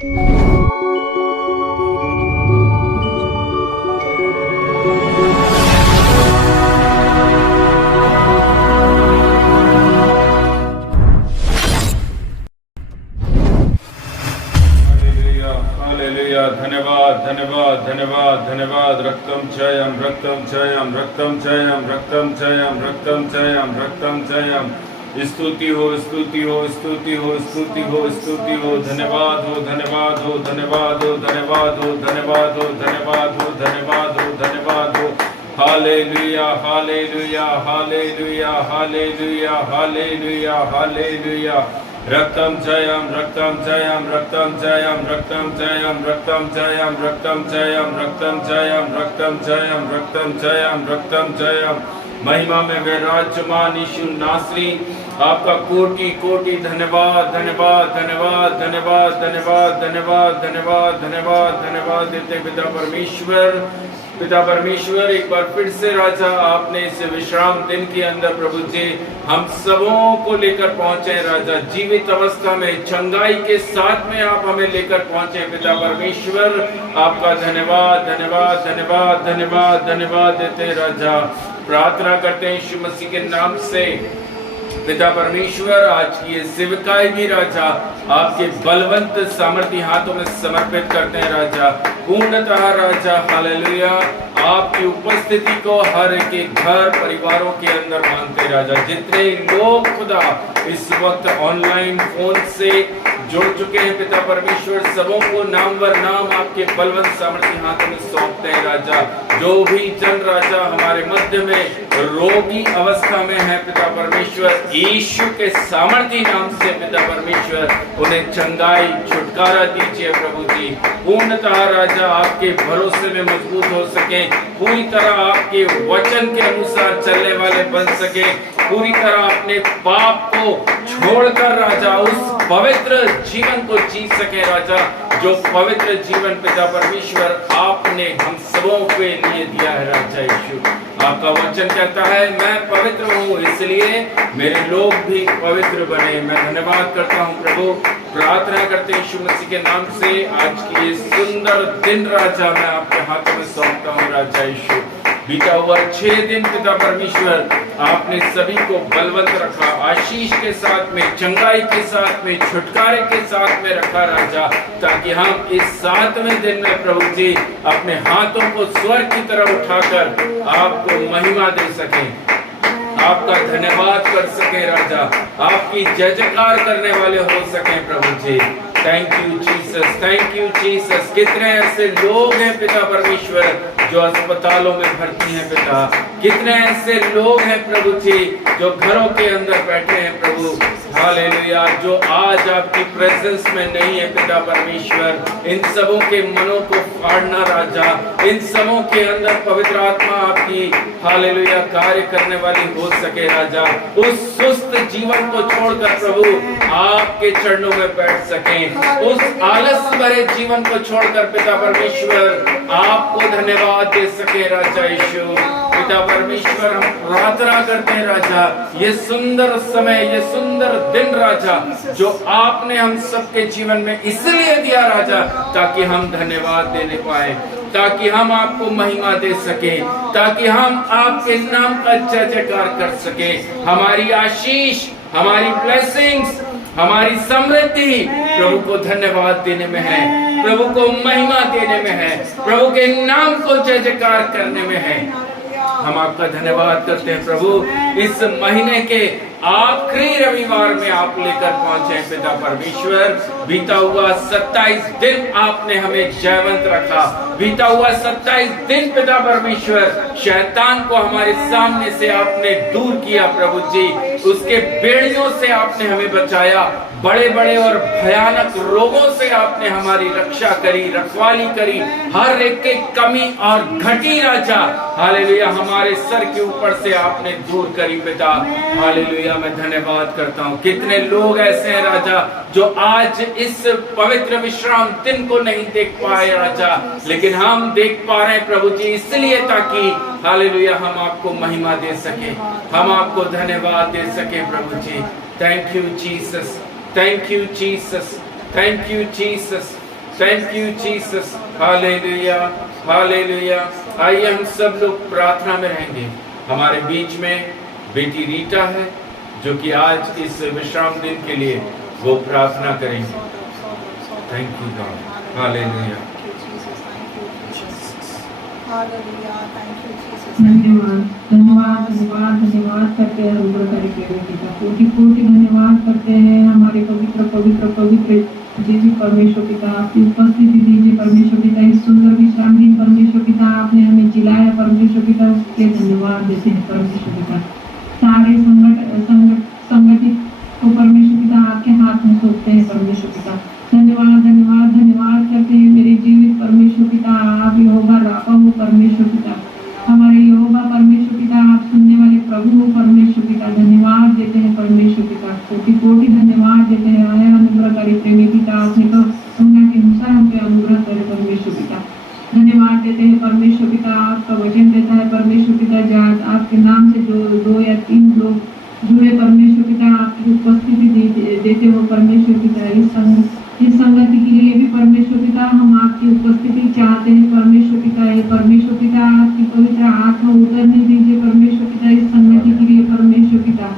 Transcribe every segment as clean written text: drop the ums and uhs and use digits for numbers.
धन्यवाद धन्यवाद धन्यवाद धन्यवाद। रक्तम चयम रक्तम चयम रक्तम चयम रक्तम चयम रक्तम चयम रक्तम चयम। स्तुति हो स्तुति हो स्तुति हो स्तुति हो स्तुति हो। धन्यवाद हो धन्यवाद हो धन्यवाद हो धन्यवाद हो धन्यवाद हो धन्यवाद हो धन्यवाद हो धन्यवाद हो। Hallelujah hallelujah hallelujah hallelujah hallelujah hallelujah. रक्तम चयम रक्तम चयम रक्तम चयम रक्तम चयम रक्तम चयम रक्तम चयम रक्तम चयम रक्तम चयम रक्तम चयम रक्तम चयम। महिमा में विराजमान यीशु नासरी, आपका कोटि कोटि धन्यवाद धन्यवाद धन्यवाद धन्यवाद धन्यवाद धन्यवाद धन्यवाद धन्यवाद धन्यवाद देते पिता परमेश्वर। पिता परमेश्वर, एक बार फिर से राजा आपने इस विश्राम दिन के अंदर प्रभु जी हम सबों को लेकर पहुंचे राजा। जीवित अवस्था में चंगाई के साथ में आप हमें लेकर पहुंचे पिता परमेश्वर। आपका धन्यवाद धन्यवाद धन्यवाद धन्यवाद धन्यवाद देते राजा। प्रार्थना करते हैं यीशु मसीह के नाम से पिता परमेश्वर, आज की ये सेवकाई भी राजा आपके बलवंत सामर्थी हाथों में समर्पित करते हैं राजा। पूर्णतः राजा हालेलुया आपकी उपस्थिति को हर एक घर परिवारों के अंदर मांगते राजा। जितने लोग खुदा इस वक्त ऑनलाइन फोन से जुड़ चुके हैं पिता परमेश्वर, सबों को नाम वर नाम आपके बलवंत सामर्थी हाथों में सौंपते हैं राजा। जो भी जन राजा हमारे मध्य में रोगी अवस्था में है पिता परमेश्वर, यीशु के सामर्थी नाम से पिता परमेश्वर उन्हें चंगाई छुटकारा दीजिए प्रभु जी। पूर्णतः राजा आपके भरोसे में मजबूत हो सके, पूरी तरह आपके वचन के अनुसार चलने वाले बन सके, पूरी तरह अपने पाप को छोड़कर राजा उस पवित्र जीवन को जी सके राजा, जो पवित्र जीवन पिता परमेश्वर आपने हम सबों के लिए दिया है राजा। यीशु आपका वचन कहता है मैं पवित्र हूँ इसलिए मेरे लोग भी पवित्र बने। मैं धन्यवाद करता हूँ प्रभु। प्रार्थना करते हैं यीशु मसीह के नाम से आज की ये सुंदर दिन राजा मैं आपके हाथों में सौंपता हूँ राजा। यीशु बीता हुआ 6 दिन पिता परमेश्वर आपने सभी को बलवंत रखा, आशीष के साथ में, चंगाई के साथ में, छुटकारे के साथ में रखा राजा, ताकि हम इस 7वें दिन में प्रभु जी अपने हाथों को स्वर्ग की तरफ उठाकर आपको महिमा दे सकें, आपका धन्यवाद कर सके राजा, आपकी जय जयकार करने वाले हो सके प्रभु जी। Thank you Jesus, thank you Jesus. कितने ऐसे लोग हैं पिता परमेश्वर जो अस्पतालों में भर्ती हैं पिता, कितने ऐसे लोग हैं प्रभु जी जो घरों के अंदर बैठे हैं प्रभु हालेलुया, जो आज आपकी प्रेजेंस में नहीं है पिता परमेश्वर। इन सबों के मनों को फाड़ना राजा, इन सबों के अंदर पवित्र आत्मा आपकी हालेलुया कार्य करने वाली हो सके राजा। उस सुस्त जीवन को छोड़कर प्रभु आपके चरणों में बैठ सकें, उस आलस भरे जीवन को छोड़कर पिता परमेश्वर आपको धन्यवाद दे सके राजा। यीशु पिता परमेश्वर हम प्रार्थना करते हैं राजा, ये सुंदर समय, ये सुंदर दिन राजा जो आपने हम सबके जीवन में इसलिए दिया राजा ताकि हम धन्यवाद देने पाए, ताकि हम आपको महिमा दे सके, ताकि हम आपके नाम का जय जयकार कर सके। हमारी आशीष, हमारी ब्लेसिंग्स, हमारी समृद्धि प्रभु को धन्यवाद देने में है, प्रभु को महिमा देने में है, प्रभु के नाम को जय जयकार करने में है। हम आपका धन्यवाद करते हैं प्रभु। इस महीने के आखिरी रविवार में आप लेकर पहुंचे पिता परमेश्वर। बीता हुआ 27 दिन आपने हमें जयवंत रखा, बीता हुआ 27 दिन पिता परमेश्वर शैतान को हमारे सामने से आपने दूर किया प्रभु जी, उसके बेड़ियों से आपने हमें बचाया, बड़े बड़े और भयानक रोगों से आपने हमारी रक्षा करी, रखवाली करी, हर एक की कमी और घटी राजा हालेलुया हमारे सर के ऊपर से आपने दूर करी पिता हालेलुया। मैं धन्यवाद करता हूँ। कितने लोग ऐसे हैं राजा जो आज इस पवित्र विश्राम दिन को नहीं देख पाए राजा, लेकिन हम देख पा रहे हैं प्रभु जी इसलिए ताकि हालेलुया हम आपको महिमा दे सके, हम आपको धन्यवाद दे सके प्रभु जी। Thank you Jesus, thank you Jesus, thank you Jesus. Thank you Jesus, hallelujah hallelujah. आइए हम सब लोग प्रार्थना में रहेंगे। हमारे बीच में बेटी रीटा है जो कि आज इस विश्राम दिन के लिए वो प्रार्थना करेंगे। Thank you God, hallelujah. धन्यवाद धन्यवाद धन्यवाद धन्यवाद करते हैं हम का कोटि कोटि धन्यवाद करते हैं हमारे पवित्र पवित्र पवित्र जीवी परमेश्वर पिता। आपकी उपस्थिति दीजिए परमेश्वर पिता, इस सुंदर विश्राम दिन परमेश्वर पिता आपने हमें जिलाया परमेश्वर पिता, उसके धन्यवाद देते हैं परमेश्वर पिता। सारे संगठित को परमेश्वर पिता आपके हाथ में सौंपते हैं परमेश्वर पिता। धन्यवाद धन्यवाद धन्यवाद करते हैं मेरे जीवित परमेश्वर पिता। आप यहोवा राफा हो परमेश्वर पिता, हमारे यहोवा परमेश्वर पिता, आप सुनने वाले प्रभु हो परमेश्वर पिता। धन्यवाद देते हैं परमेश्वर पिता, कोटि कोटि धन्यवाद देते हैं। अनुग्रहकारी प्रेमी पिता, आपने तो सुनने के अनुसार हम पे अनुग्रह करे परमेश्वर पिता। धन्यवाद देते हैं परमेश्वर पिता। आपका वचन देता है परमेश्वर पिता, जहाँ आपके नाम से जो 2 या 3 लोग जुड़े परमेश्वर पिता, आपकी उपस्थिति देते हो परमेश्वर पिता। इस संगति के लिए भी परमेश्वर पिता हम आपकी उपस्थिति चाहते हैं परमेश्वर पिता। परमेश्वर पिता आपकी पवित्र आत्मा उतरने दीजिए परमेश्वर पिता इस संगति के लिए परमेश्वर पिता।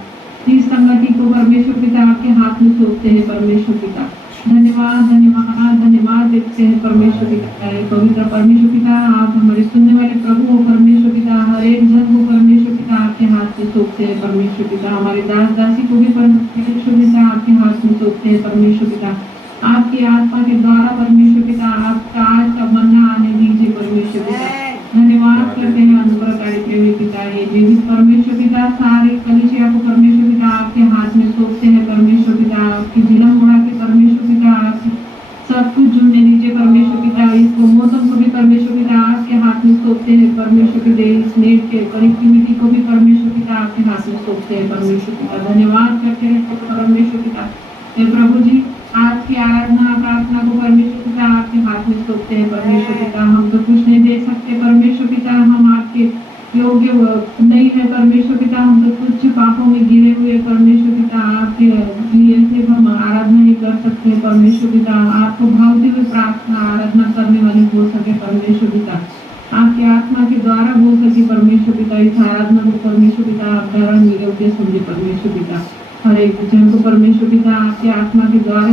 इस संगति को परमेश्वर पिता आपके हाथ में सौंपते हैं परमेश्वर पिता। धन्यवाद धन्यवाद धन्यवाद देते हैं परमेश्वर पिता। पवित्र परमेश्वर पिता, आप हमारे सुनने वाले प्रभु हो परमेश्वर पिता। हर एक जन को परमेश्वर पिता आपके हाथ में सौंपते हैं परमेश्वर पिता। हमारे दास दासी को भी परमेश्वर पिता आपके हाथ में सौंपते हैं परमेश्वर पिता। आपकी आत्मा के द्वारा परमेश्वर पिता आपका आज का मन्ना आने दीजिए परमेश्वर पिता। धन्यवाद करते हैं अनुग्रहकारी प्रेमी पिता। ये जीवित परमेश्वर पिता सारे कलीसिया को परमेश्वर पिता आपके हाथ में सौंपते हैं परमेश्वर पिता। आपकी जिलम उड़ा के परमेश्वर पिता आप सब कुछ जुड़ने दीजिए परमेश्वर पिता। इसको मौसम को भी परमेश्वर पिता आपके हाथ में सौंपते हैं परमेश्वर पिता। इस नेट के कनेक्टिविटी को भी परमेश्वर पिता आपके हाथ में सौंपते हैं परमेश्वर पिता। धन्यवाद करते हैं परमेश्वर पिता। प्रभु जी आपकी आराधना प्रार्थना को परमेश्वर पिता आपके हाथ में सौंपते हैं परमेश्वर पिता। हम तो कुछ नहीं दे सकते परमेश्वर पिता, हम आपके योग्य नहीं है परमेश्वर पिता। हम तो कुछ पापों में गिरे हुए परमेश्वर पिता, आपके लिए सिर्फ हम आराधना ही कर सकते हैं परमेश्वर पिता। आपको भावते हुए प्रार्थना आराधना करने वाले हो सके परमेश्वर पिता। आपके आत्मा के द्वारा हो सके परमेश्वर पिता। इस आराधना को परमेश्वर पिता आप द्वारा योग्य समझे परमेश्वर पिता। हर एक जन को परमेश्वर पिता आपके आत्मा के द्वारा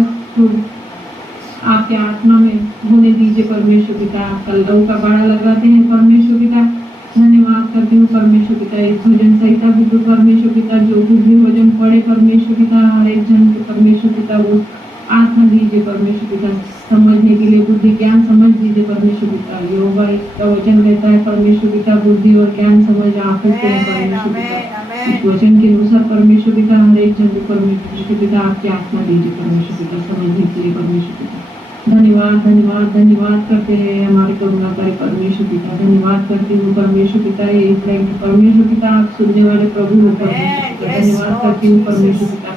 आपके आत्मा में होने दीजिए परमेश्वर पिता। आपका लहू का बाड़ा लगाते हैं परमेश्वर पिता। धन्यवाद करती हूँ परमेश्वर पिता। इस भजन संहिता भी परमेश्वर पिता जो कुछ भी भजन पढ़े परमेश्वर पिता, हर एक जन को परमेश्वर पिता वो आत्मा दीजिए परमेश्वर पिता। समझने के लिए बुद्धि ज्ञान समझ दीजिए परमेश्वर पिता। यहोवा का वचन रहता है परमेश्वर पिता, बुद्धि और ज्ञान समझ आपको परमेश्वर पिता। इस वचन के अनुसार परमेश्वर पिता हर एक जन को परमेश्वर पिता आपकी आत्मा दीजिए परमेश्वर पिता, समझने के लिए परमेश्वर पिता। धन्यवाद धन्यवाद धन्यवाद करते हैं हमारे करुणाकारी परमेश्वर पिता। धन्यवाद करते हूँ परमेश्वर पिता। परमेश्वर पिता आप सुनने वाले प्रभु हो परमेश्वर पिता। धन्यवाद करती हूँ परमेश्वर पिता।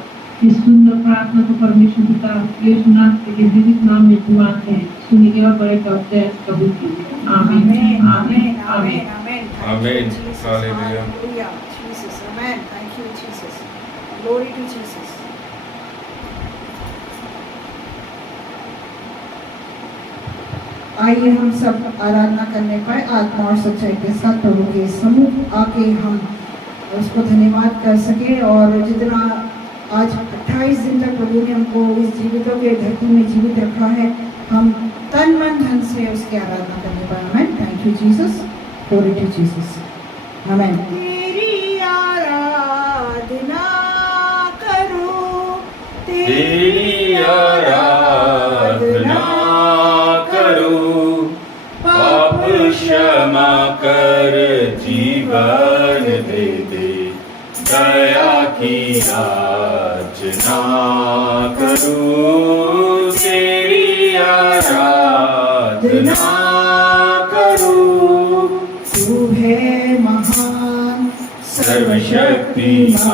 इस सुंदर प्रार्थना को परमेश्वर पिता यीशु नाम के दिव्य नाम में मांगते हैं। सुनिए और बड़े करते हैं कबूल कीजिए। आमीन आमीन आमीन आमीन। Hallelujah. Jesus, amen. Thank you, Jesus. Glory to Jesus. आइए हम सब आराधना करने पाए आत्मा और सच्चाई के साथ प्रभु के सम्मुख आके हम उसको धन्यवाद कर सके। और जितना आज 28 दिन तक प्रभु ने हमको इस जीवितों के धरती में जीवित रखा है, हम तन मन धन से उसकी आराधना करने पाए। Amen. Thank you Jesus. Glory to Jesus. Amen. तेरी आराधना करूं, तेरी आराधना करूं, पाप क्षमा कर जीवन दे दे, दया की याचना करूं, तेरी आराधना करूं। तू है महान सर्वशक्तिमान,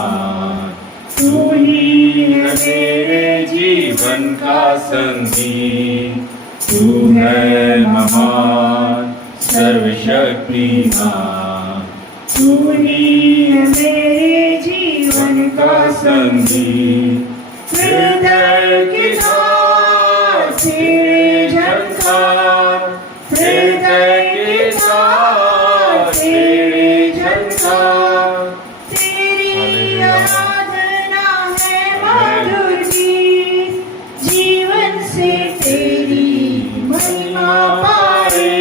तू ही है मेरे जीवन का संगी, तू है महान सर्वशक्तिमान, तू ही है मेरे जीवन का संगी। हृदय की तेरे झंडा साथ हृदय के साथ तेरे झंकार तेरी आराधना है मधुर गीत, जीवन से तेरी महिमा पाए।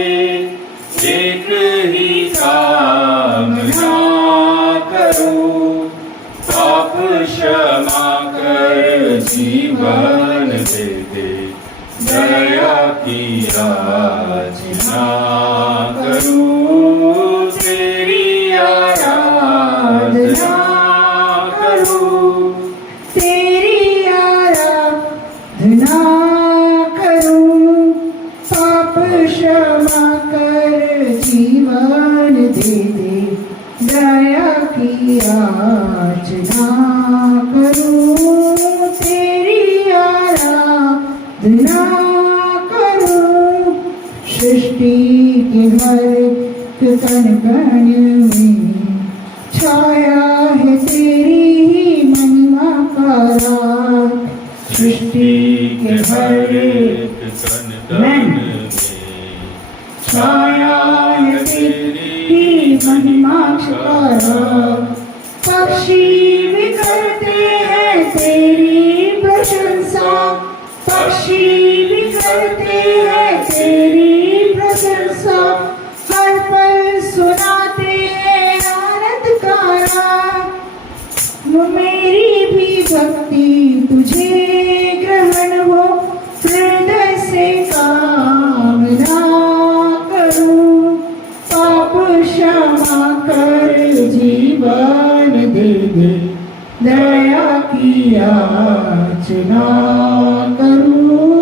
एक ही कामना करूं, पाप क्षमा कर जीवन दे दे, दया की याचना करूं, तेरी आराधना करूं, तेरी आराधना करूं, पाप क्षमा कर जीवन दे दे, दया की याचना करूं, तेरी आराधना करूं। सृष्टि के हर एक कण कण में छाया है तेरी ही महिमा का राज। सृष्टि के हर एक कण कण में छाया है तेरी ही महिमा का राज। पक्षी भी करते हैं तेरी प्रशंसा, पक्षी भी करते हैं तेरी प्रशंसा। हर पल सुनाते हैं आनंद का राग। मेरी भी भक्ति तुझे ग्रहण हो, हृदय से कामना करूं। पाप क्षमा कर जीवन दे दे, दया की याचना करूं,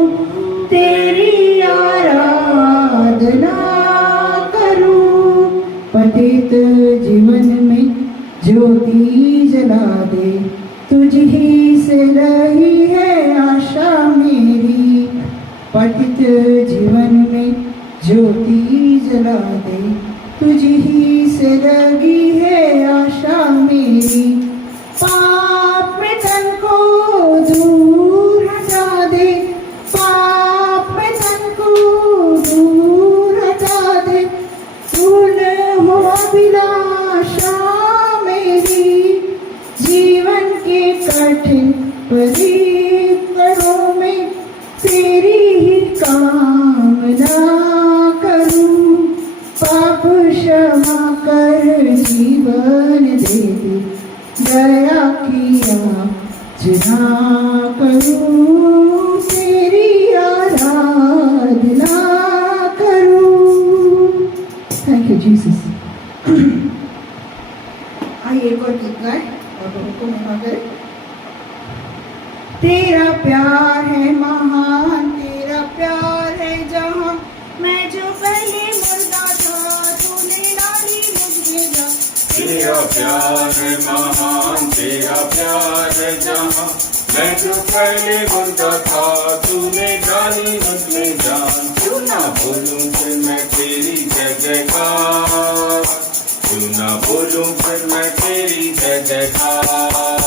तेरी आराधना करूं। पतित जीवन में ज्योति जला दे, तुझ ही से रही है आशा मेरी। पतित जीवन में ज्योति जला दे, तुझ ही से लगी है आशा मेरी। पाप में तन को दूर हटा दे, पाप में तन को दूर हटा दे। पूर्ण हो अभिलाषा मेरी, जीवन के कठिन परीक्षणों में तेरी ही कामना करूं। पाप क्षमा कर जीवन दे दे, दया की याचना करूं, तेरी आराधना करूं। Thank you Jesus. आइए एक और गीत गाएं और प्रभु को महिमा करें। तेरा प्यार है महान, तेरा प्यार है जहां, मैं जो पहले मुर्दा था तूने डाली मुझ में जान। तेरा प्यार है महान, तेरा प्यार है जहां, मैं जो पहले मुर्दा था तूने डाली मुझ में जान। क्यों ना बोलूं फिर मैं तेरी जय जयकार, क्यों ना बोलूं फिर मैं तेरी जय जयकार,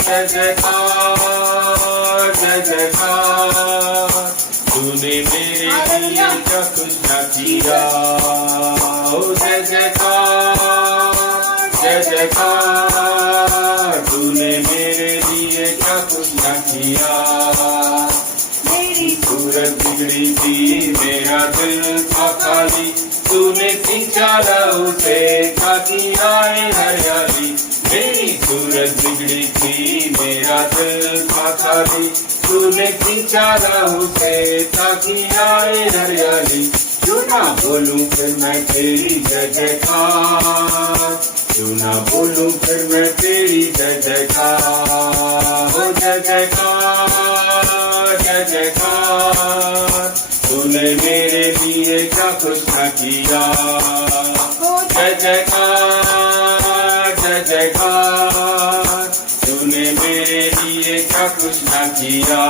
जय जयकार, जय जयकार। तूने मेरे लिए क्या कुछ न किया, ओ जय जयकार, जय जयकार। तूने मेरे लिए क्या कुछ न किया। मेरी सूरत बिगड़ी थी, मेरा दिल था खाली, तूने सिंचा लहू से ताकि आए हरियाली। मेरी सूरत बिगड़ी थी, मेरा दिल था खाली, तूने सिंचा लहू से ताकि आए हरियाली। क्यों ना बोलूं फिर मैं तेरी जय जयकार, क्यों ना बोलूं फिर मैं तेरी जय जयकार, ओ जय जयकार, जय जयकार। तूने मेरे लिए क्या कुछ न किया, जय जयकार, जय जयकार। तूने मेरे लिए क्या कुछ न किया।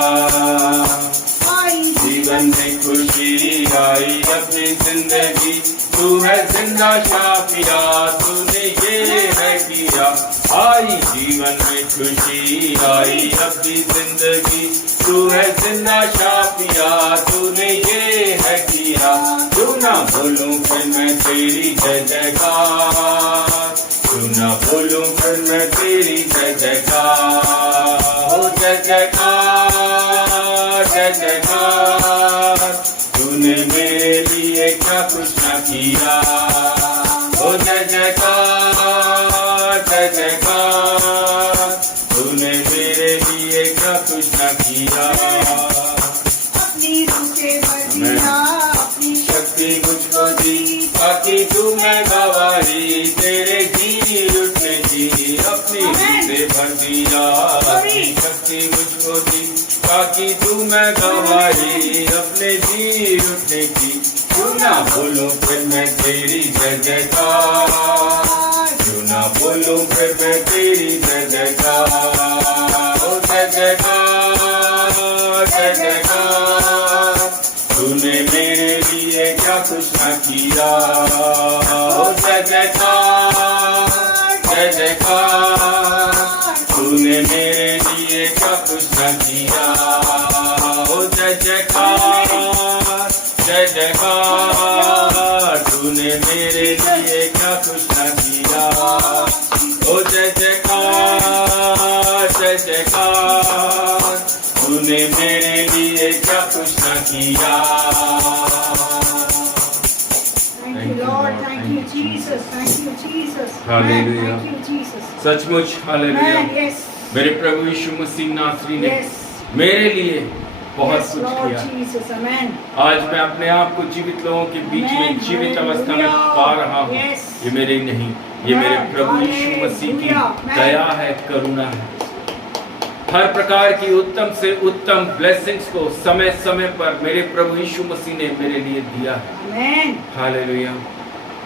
जीवन में खुशी आई अपनी जिंदगी, तू है जिंदा शाफिया, तूने ये है किया। आई जीवन में खुशी आई अपनी जिंदगी, तू है जिंदा शाफिया, तूने ये है बोलूं फिर मैं तेरी जय जयकार, क्यों ना बोलूं फिर मैं तेरी जय जयकार। हो जय जयकार जय जयकार, तूने मेरे लिए क्या कुछ ना किया। हो जय जयकार जय जयकार, तूने मेरे लिए क्या कुछ ना किया। अपनी रूह से भर दिया, अपनी शक्ति मुझको दी, ताकि तू मैं गवाही तेरे जी उठने की। अपनी रूह से भर दिया, अपनी शक्ति मुझको दी, ताकि तू मैं गवाही अपने जी उठने की। क्यों ना बोलूं फिर मैं तेरी जय जयकार, क्यों ना बोलूं फिर मैं तेरी जय जयकार। ओ जय जयकार जय जयकार, तूने मेरे लिए क्या कुछ ना किया। ओ जय जयकार जय जयकार, तूने मेरे लिए क्या कुछ ना किया। ओ जय जयकार जय जयकार, तूने मेरे लिए क्या कुछ ना किया। ओ जय जयकार जय जयकार, तूने मेरे लिए क्या कुछ ना किया। Thank you, Lord. Thank you, Jesus. Thank you, Jesus. Hallelujah. Thank you, Jesus. सचमुच हालेलुया, Amen. Yes. मेरे प्रभु यीशु मसीह नासरी ने Yes. मेरे लिए बहुत Yes, कुछ Lord किया। Jesus. Amen. आज मैं अपने आप को जीवित लोगों के बीच में Amen. जीवित अवस्था में Hallelujah. पा रहा हूँ। Yes. ये मेरे नहीं, ये मेरे Amen. प्रभु यीशु मसीह की Hallelujah. दया है, करुणा है। हर प्रकार की उत्तम से उत्तम ब्लेसिंग्स को समय समय पर मेरे प्रभु यीशु मसीह ने मेरे लिए दिया है। Amen. हालेलुया।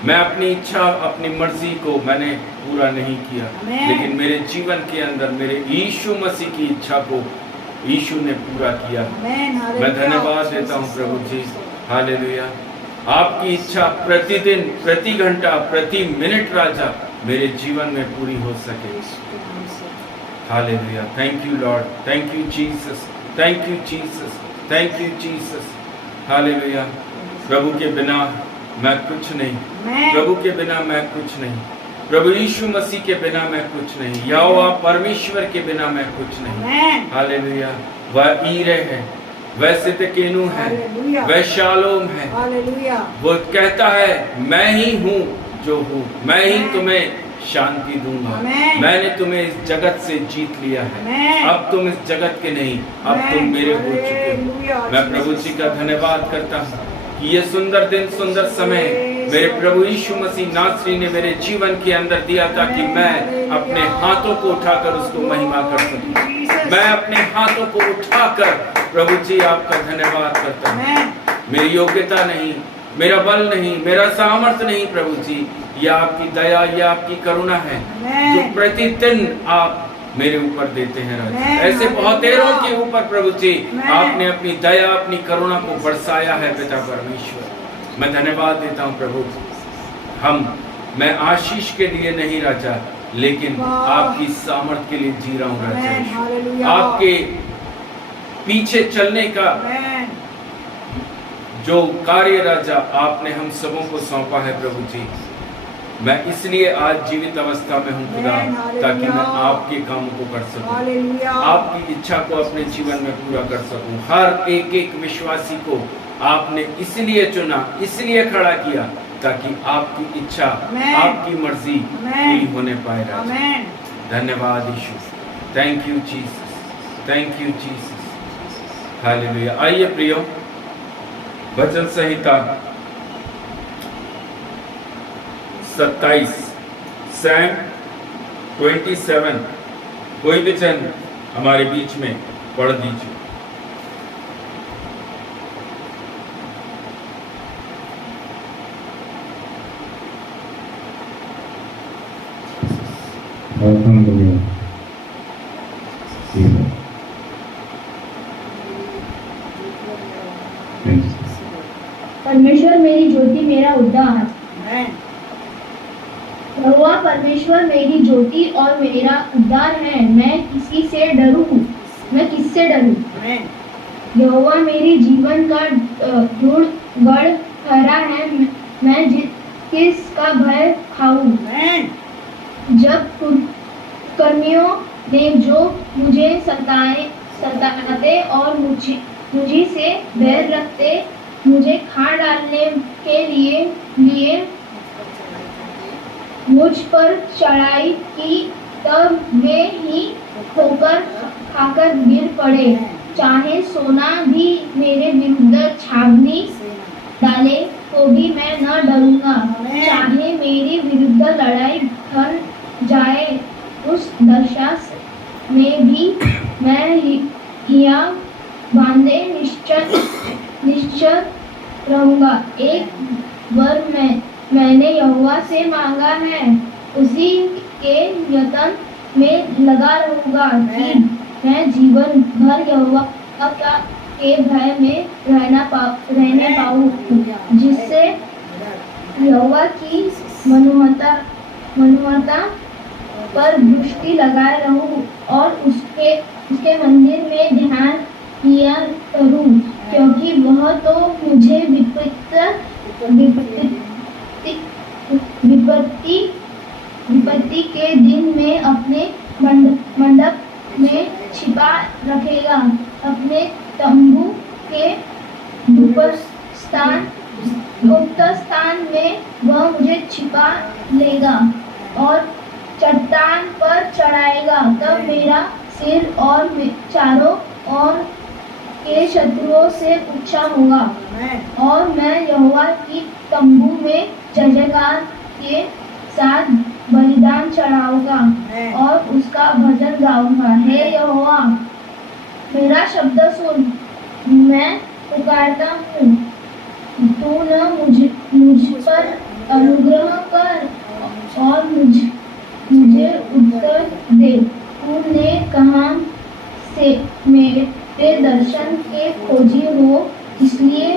मैं अपनी इच्छा अपनी मर्जी को मैंने पूरा नहीं किया, Amen. लेकिन मेरे जीवन के अंदर मेरे यीशु मसीह की इच्छा को यीशु ने पूरा किया। Amen. मैं धन्यवाद देता हूँ प्रभु जी। हालेलुया। आपकी इच्छा प्रतिदिन, प्रति घंटा, प्रति मिनट राजा मेरे जीवन में पूरी हो सके। Hallelujah. Thank you Lord, thank you Jesus, thank you Jesus, thank you Jesus. Hallelujah. प्रभु के बिना मैं कुछ नहीं, प्रभु के बिना मैं कुछ नहीं, प्रभु यीशु मसीह के बिना मैं कुछ नहीं, यहोवा परमेश्वर के बिना मैं कुछ नहीं। हालेलुया। वह ईरे है, वह सितकेनु है, Hallelujah. वह शालोम है। Hallelujah. वो कहता है मैं ही हूँ जो हूँ, मैं ही Amen. तुम्हें शांति दूंगा। Amen. मैंने तुम्हें इस जगत से जीत लिया है। Amen. अब तुम इस जगत के नहीं, अब तुम Amen. मेरे हो चुके हो। Hallelujah. मैं प्रभु जी का धन्यवाद करता हूँ कि ये सुंदर दिन, सुंदर समय मेरे प्रभु यीशु मसीह नासरी ने मेरे जीवन के अंदर दिया ताकि मैं अपने हाथों को उठाकर उसको महिमा कर सकूं। मैं अपने हाथों को उठाकर प्रभु जी आपका धन्यवाद करता हूँ। Amen. मेरी योग्यता नहीं, मेरा बल नहीं, मेरा सामर्थ्य नहीं प्रभु जी, ये आपकी दया, ये आपकी करुणा है जो प्रतिदिन आप मेरे ऊपर देते हैं राजा। ऐसे बहुतेरों के ऊपर प्रभु जी आपने अपनी दया, अपनी करुणा को बरसाया है पिता परमेश्वर। मैं धन्यवाद देता हूँ प्रभु। मैं आशीष के लिए नहीं राजा, लेकिन आपकी सामर्थ के लिए जी रहा हूँ राजा। Amen. Hallelujah. आपके पीछे चलने का Amen. जो कार्य राजा आपने हम सबों को सौंपा है प्रभु जी, मैं इसलिए आज जीवित अवस्था में हूँ खुदा, ताकि मैं आपके कामों को कर सकूं, Hallelujah. आपकी इच्छा को अपने जीवन में पूरा कर सकूं। हर एक एक विश्वासी को आपने इसलिए चुना, इसलिए खड़ा किया ताकि आपकी इच्छा, Amen. आपकी मर्जी पूरी होने पाए राजा। Amen. धन्यवाद यीशु। Thank you Jesus, thank you Jesus. Hallelujah. आइए प्रियो, वचन संहिता 27 सैम 27 कोई भी जन हमारे बीच में पढ़ दीजिए। Hallelujah. Amen. Thanks. परमेश्वर मेरी ज्योति मेरा उद्धार। Amen. यहोवा परमेश्वर मेरी ज्योति और मेरा उद्धार है, मैं किससे डरूं? Amen. यहोवा मेरे जीवन का दृढ़ गढ़ ठहरा है, डर लगते मुझे खा डालने के लिए मुझ पर चढ़ाई की, तब वे ही ठोकर खाकर गिर पड़े। चाहे सोना भी मेरे विरुद्ध छावनी डाले तो भी मैं न डरूंगा। चाहे मेरी विरुद्ध लड़ाई थम जाए, उस दशा में भी मैं हिया बांधे निश्चल रहूंगा। एक वर मैंने यहोवा से मांगा है, उसी के यत्न में लगा रहूंगा कि मैं जीवन भर यहोवा के भय में रहने पाऊं, जिससे यहोवा की मनुवता पर दृष्टि लगाए रहूं और उसके मंदिर में ध्यान किया करूं, क्योंकि वह तो मुझे विपत्ति के दिन में अपने मंडप में छिपा रखेगा। अपने तंबू के गुप्त स्थान में वह मुझे छिपा लेगा और चट्टान पर चढ़ाएगा। तब मेरा सिर और चारों ओर के शत्रुओं से ऊंचा होगा और मैं यहोवा की तंबू में जयजयकार के साथ बलिदान चढ़ाऊंगा और उसका भजन गाऊंगा। हे यहोवा, मेरा शब्द सुन, मैं पुकारता हूँ, तू न मुझ पर अनुग्रह कर और मुझे उत्तर दे। तूने कहा से मेरे दर्शन के खोजी हो, इसलिए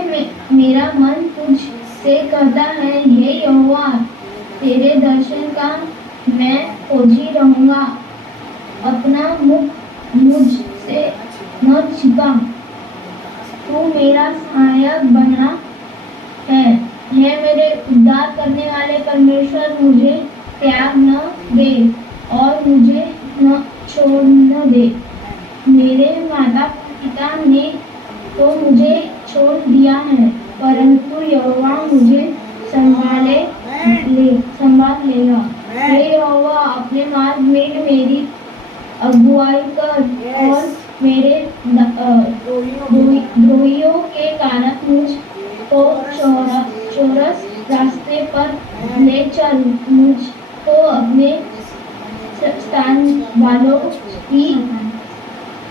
मेरा मन तुझ से कहता है, हे यहोवा, तेरे दर्शन का मैं खोजी रहूंगा। अपना मुख मुझसे न छिपा, तू मेरा सहायक बना है। मेरे उद्धार करने वाले परमेश्वर, मुझे त्याग न दे और मुझे न छोड़ न दे। मेरे माता पिता ने तो मुझे छोड़ दिया है, परंतु यहोवा मुझे संभाल लेगा। हे यहोवा, अपने मार्ग में मेरी अगुवाई कर और मेरे द्रोहियों के कारण मुझ को चौरस रास्ते पर ले चल। मुझ को अपने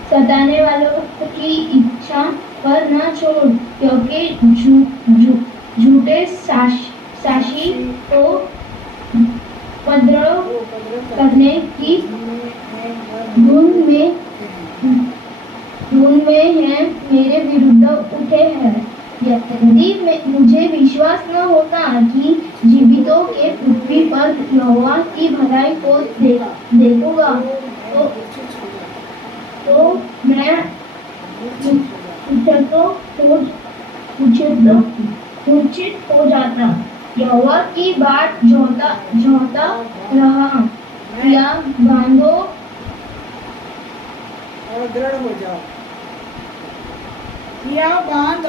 सताने वालों की इच्छा पर न छोड़, क्योंकि झूठे साक्षी को उपद्रव करने की धुन में है मेरे विरुद्ध उठे हैं। यदि मुझे विश्वास न होता कि जीवितों के पृथ्वी पर यहोवा की भलाई को देखूंगा, तो मैं मूर्छित हो जाता। यहोवा की बाट जोहता रहा, या बांधो और दृढ़ हो जाओ। यह बांध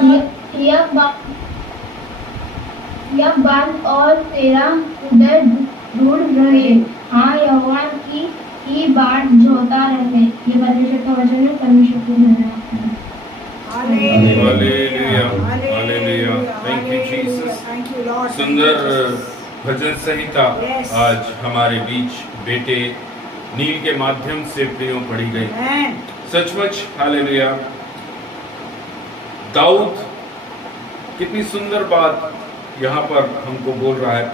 और तेरा हृदय दृढ़ रहे। हाँ, यहोवा की बाट जोहता रहे। ये परमेश्वर का वचन है। परमेश्वर को धन्यवाद। Hallelujah, hallelujah. Thank you Jesus. सुंदर भजन संहिता आज हमारे बीच बेटे नील के माध्यम से प्रियो पढ़ी गई। सचमुच हालेलुया। दाऊद कितनी सुंदर बात यहाँ पर हमको बोल रहा है।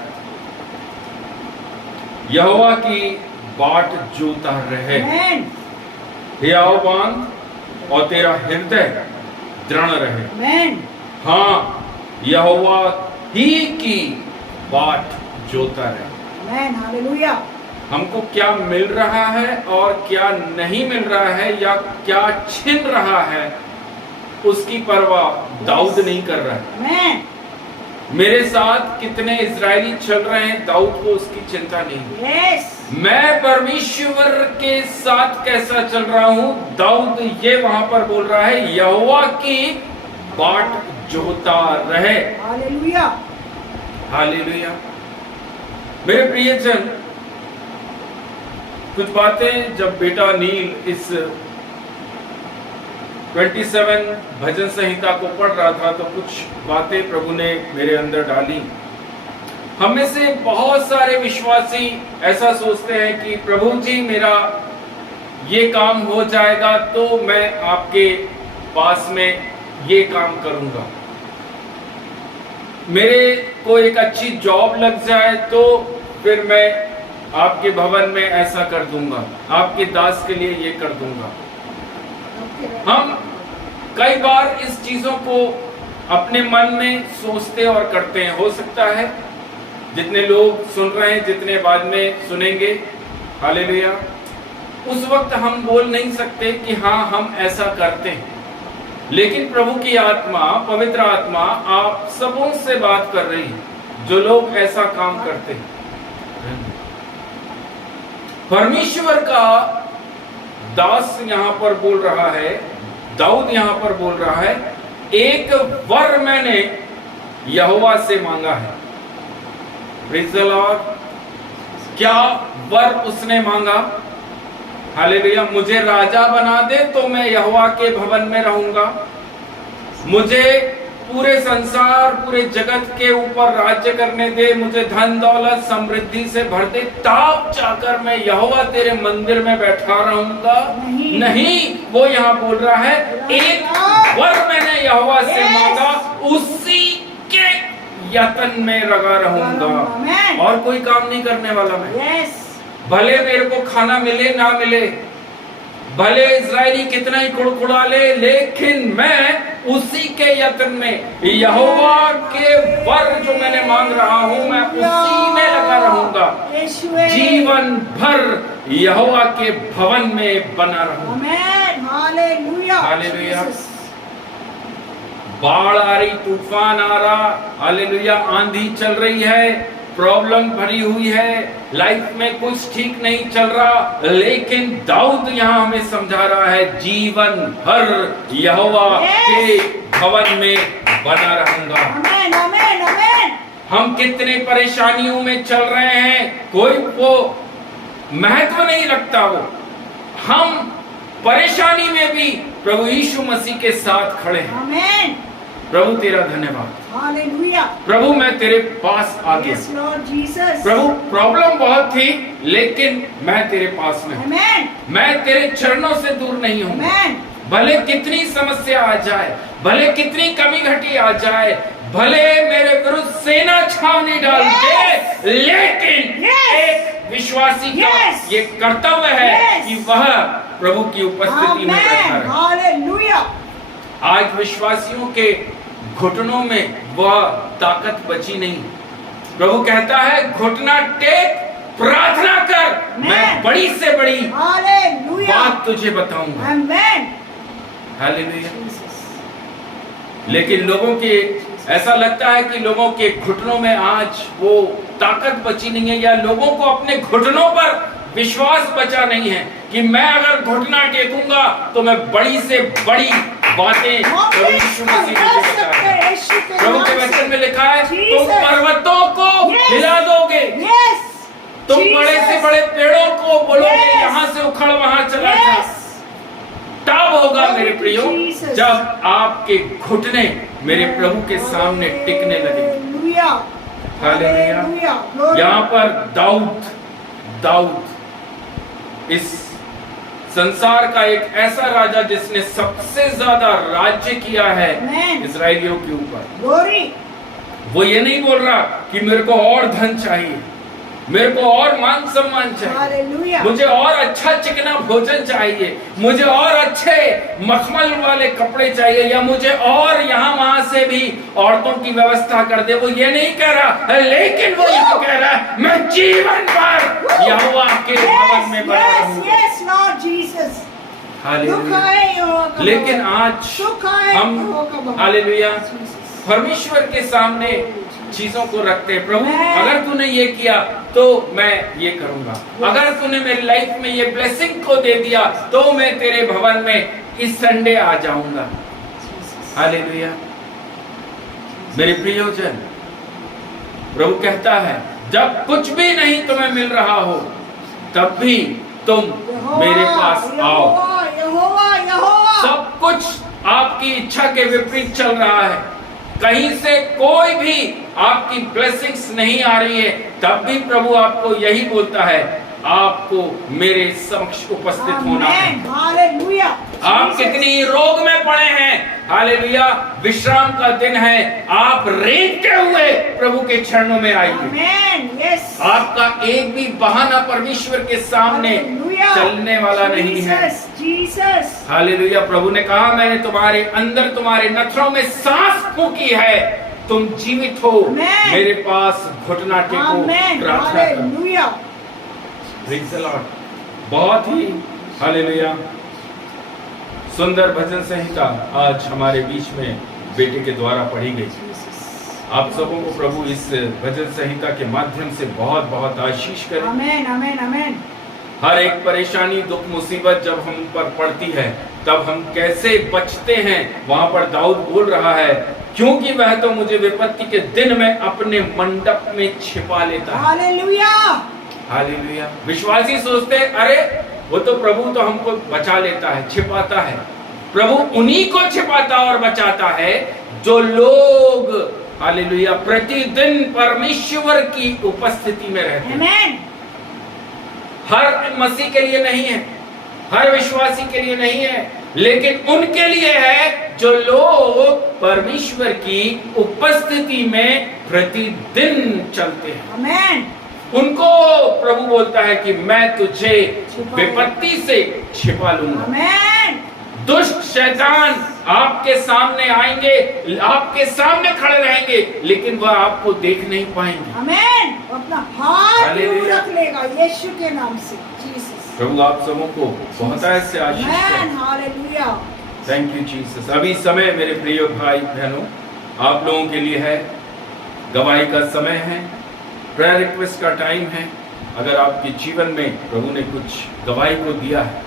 यहोवा की बाट जोता रहे, हियाव बांध और तेरा हृदय दृढ़ रहे। हाँ, यहोवा ही की बाट जोता रहे। हालेलुया। हमको क्या मिल रहा है और क्या नहीं मिल रहा है या क्या छिन रहा है, उसकी परवाह दाऊद नहीं कर रहा है। मेरे साथ कितने इजरायली चल रहे हैं, दाऊद को उसकी चिंता नहीं। मैं परमेश्वर के साथ कैसा चल रहा हूं, दाऊद ये वहां पर बोल रहा है, यहोवा की बाट जोता रहे। हालेलुया। हालेलुया। मेरे प्रियजन, कुछ बातें जब बेटा नील इस 27 भजन संहिता को पढ़ रहा था तो कुछ बातें प्रभु ने मेरे अंदर डाली। हम में से बहुत सारे विश्वासी ऐसा सोचते हैं कि प्रभु जी मेरा ये काम हो जाएगा तो मैं आपके पास में ये काम करूंगा, मेरे को एक अच्छी जॉब लग जाए तो फिर मैं आपके भवन में ऐसा कर दूंगा, आपके दास के लिए ये कर दूंगा। हम कई बार इस चीजों को अपने मन में सोचते और करते हैं। हो सकता है जितने लोग सुन रहे हैं, जितने बाद में सुनेंगे, हालेलुया, उस वक्त हम बोल नहीं सकते कि हाँ हम ऐसा करते हैं, लेकिन प्रभु की आत्मा, पवित्र आत्मा आप सबों से बात कर रही है जो लोग ऐसा काम करते हैं। परमेश्वर का दास यहां पर बोल रहा है, दाऊद यहां पर बोल रहा है, एक वर मैंने यहोवा से मांगा है। Praise the Lord. क्या वर उसने मांगा? हालेलुया। मुझे राजा बना दे तो मैं यहोवा के भवन में रहूंगा, मुझे पूरे संसार, पूरे जगत के ऊपर राज्य करने दे, मुझे धन दौलत समृद्धि से भर दे, तब जाकर मैं यहोवा तेरे मंदिर में बैठा रहूंगा। नहीं, वो यहाँ बोल रहा है एक वर मैंने यहोवा से मांगा, उसी के यत्न में लगा रहूंगा और कोई काम नहीं करने वाला मैं। भले मेरे को खाना मिले ना मिले, भले इजरायली कितना ही कुड़कुड़ा ले, लेकिन मैं उसी के यत्न में, यहोवा के वर जो मैंने मांग रहा हूं, मैं उसी में लगा रहूंगा, जीवन भर यहोवा के भवन में बना रहूंगा। हालेलुया। हालेलुया। बाढ़ आ रही, तूफान आ रहा, हालेलुया, आंधी चल रही है, प्रॉब्लम भरी हुई है, लाइफ में कुछ ठीक नहीं चल रहा, लेकिन दाऊद यहाँ हमें समझा रहा है जीवन भर यहोवा के भवन में बना रहूंगा। आमीन, आमीन, आमीन। हम कितने परेशानियों में चल रहे हैं, कोई वो महत्व नहीं रखता। वो हम परेशानी में भी प्रभु यीशु मसीह के साथ खड़े हैं। आमीन। प्रभु तेरा धन्यवाद। हालेलुया। प्रभु मैं तेरे पास आ गया। Yes Lord Jesus. प्रभु प्रॉब्लम बहुत थी, लेकिन मैं तेरे पास में हूं। आमीन। मैं तेरे चरणों से दूर नहीं हूं। आमीन। भले कितनी समस्या आ जाए, भले कितनी कमी घटी आ जाए, भले मेरे विरुद्ध सेना छावनी डाल दे, लेकिन एक विश्वासी का ये कर्तव्य है कि वह प्रभु की उपस्थिति में बैठा रहे। हालेलुया। आज विश्वासियों के घुटनों में वह ताकत बची नहीं। प्रभु कहता है घुटना टेक, प्रार्थना कर, मैं बड़ी से बड़ी बात तुझे बताऊंगा। आमीन। हालेलुया। लेकिन लोगों के ऐसा लगता है कि लोगों के घुटनों में आज वो ताकत बची नहीं है, या लोगों को अपने घुटनों पर विश्वास बचा नहीं है कि मैं अगर घुटना टेकूंगा तो मैं बड़ी से बड़ी बातें प्रभु यीशु मसीह को बता रहा है। प्रभु के वचन में लिखा है तुम पर्वतों को हिला दोगे, तुम बड़े से बड़े पेड़ों को बोलोगे यहाँ से उखड़ वहां चला जा। तब होगा मेरे प्रियो जब आपके घुटने मेरे प्रभु के सामने टिकने लगे। हालेलुया। यहाँ पर दाऊद इस संसार का एक ऐसा राजा जिसने सबसे ज्यादा राज्य किया है इजरायलियों के ऊपर, वो ये नहीं बोल रहा कि मेरे को और धन चाहिए, मेरे को और मान सम्मान चाहिए, मुझे और अच्छा चिकना भोजन चाहिए, मुझे और अच्छे मखमल वाले कपड़े चाहिए, या मुझे और यहाँ वहां से भी औरतों की व्यवस्था कर दे। वो ये नहीं कह रहा, लेकिन वो यहाँ कह रहा है मैं जीवन भर यहोवा के भवन में बना रहूंगा। हालेलुया। लेकिन आज हम हालेलुया परमेश्वर के सामने चीजों को रखते हैं। प्रभु अगर तूने ये किया तो मैं ये करूंगा, अगर तूने मेरी लाइफ में ये ब्लेसिंग को दे दिया तो मैं तेरे भवन में इस संडे आ जाऊंगा। हालेलुया। मेरे प्रियजन, प्रभु कहता है जब कुछ भी नहीं तुम्हें मिल रहा हो तब भी तुम मेरे पास आओ। यहोवा यहोवा सब कुछ आपकी इच्छा के विपरीत चल रहा है, कहीं से कोई भी आपकी ब्लेसिंग्स नहीं आ रही है, तब भी प्रभु आपको यही बोलता है आपको मेरे समक्ष उपस्थित होना है। हालेलुया। आप कितनी रोग में पड़े हैं, हालेलुया, विश्राम का दिन है, आप रेंगते हुए प्रभु के चरणों में आइए। आमेन। यस। आपका एक भी बहाना परमेश्वर के सामने चलने वाला नहीं है। जीसस। हालेलुया। प्रभु ने कहा मैंने तुम्हारे अंदर तुम्हारे नथनों में सांस फूंकी है, तुम जीवित हो, मेरे पास घुटना टेको, प्रार्थना करो। Praise the Lord। बहुत ही हालेलुया सुंदर भजन संहिता आज हमारे बीच में बेटे के द्वारा पढ़ी गई। आप सबों को प्रभु इस भजन संहिता के माध्यम से बहुत बहुत आशीष करे। आमेन आमेन आमेन। हर एक परेशानी दुख मुसीबत जब हम पर पड़ती है तब हम कैसे बचते हैं, वहां पर दाऊद बोल रहा है क्योंकि वह तो मुझे विपत्ति के दिन में अपने मंडप में छिपा लेता है। Hallelujah hallelujah. विश्वासी सोचते हैं अरे वो तो प्रभु तो हमको बचा लेता है, छिपाता है। प्रभु उन्हीं को छिपाता और बचाता है जो लोग हालेलुया प्रतिदिन परमेश्वर की उपस्थिति में रहते हैं। हर मसीह के लिए नहीं है, हर विश्वासी के लिए नहीं है, लेकिन उनके लिए है जो लोग परमेश्वर की उपस्थिति में प्रतिदिन चलते हैं। आमेन। उनको प्रभु बोलता है कि मैं तुझे विपत्ति से छिपा लूंगा। आमेन। दुष्ट शैतान आपके सामने आएंगे, आपके सामने खड़े रहेंगे, लेकिन वह आपको देख नहीं पाएंगे। आमेन। अपना हाथ हालेलुया। रख लेगा यीशु के नाम से। जीसस। प्रभु आप सबों को बहुत ऐसे आशीष आमेन। दे। हालेलुया। Thank you Jesus. अभी समय मेरे प्रिय भाई बहनों आप लोगों के लिए है, गवाही का समय है, प्रेयर रिक्वेस्ट का टाइम है। अगर आपके जीवन में प्रभु ने कुछ गवाही को दिया है,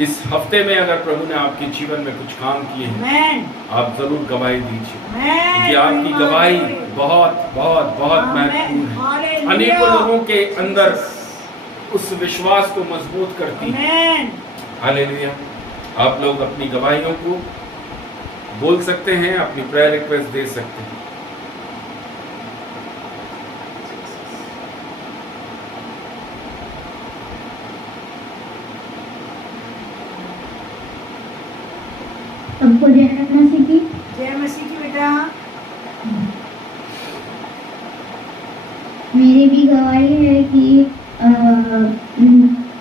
इस हफ्ते में अगर प्रभु ने आपके जीवन में कुछ काम किए हैं, आमेन। आप जरूर गवाही दीजिए, आमेन। क्योंकि आपकी गवाही बहुत बहुत बहुत महत्वपूर्ण है। हालेलुया। अनेकों लोगों के अंदर उस विश्वास को मजबूत करती है। आमेन। हालेलुया। आप लोग अपनी गवाहियों को बोल सकते हैं, अपनी प्रेयर रिक्वेस्ट दे सकते हैं। सबको जय मसीह की। जय मसीह की बेटा। मेरी भी गवाही है कि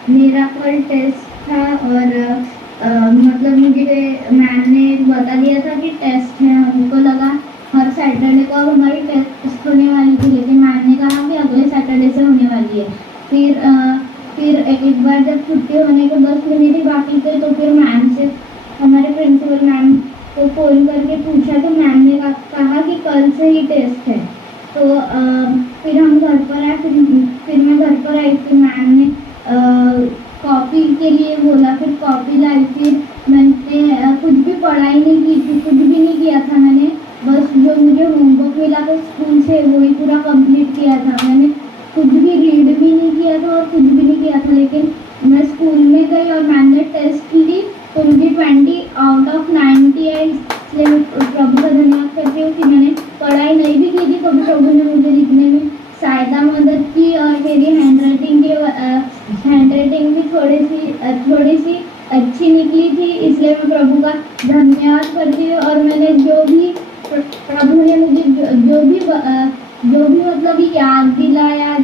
मेरा कल टेस्ट था और मतलब मुझे मैम ने बता दिया था कि टेस्ट है। हमको लगा हर सैटरडे को अब हमारी टेस्ट होने वाली थी, लेकिन मैम ने कहा कि अगले सैटरडे से होने वाली है। फिर एक बार जब छुट्टी होने के 10 मिनट ही बाकी थे तो फिर मैम से हमारे प्रिंसिपल मैम को फोन करके पूछा तो मैम ने कहा कि कल से ही टेस्ट है। तो फिर हम घर पर आए, फिर मैं घर पर आई, फिर मैम ने कॉपी के लिए बोला, फिर कॉपी लाई। फिर मैंने कुछ भी पढ़ाई नहीं की थी, कुछ भी नहीं किया था मैंने, बस जो मुझे होमवर्क मिला था स्कूल से वही पूरा कंप्लीट किया था। मैंने कुछ भी रीड भी नहीं किया था और कुछ भी नहीं किया था, लेकिन मैं स्कूल में गई और मैंने टेस्ट ली तो मुझे 20 आउट ऑफ 90 आई। इसलिए मैं प्रभु का धन्यवाद करती हूँ कि मैंने पढ़ाई नहीं भी की थी तो भी प्रभु ने मुझे लिखने में सहायता मदद की और मेरी हैंडराइटिंग भी थोड़ी सी अच्छी निकली थी। इसलिए मैं प्रभु का धन्यवाद करती हूँ और मैंने जो भी प्रभु ने मुझे जो भी मतलब याद दिलाया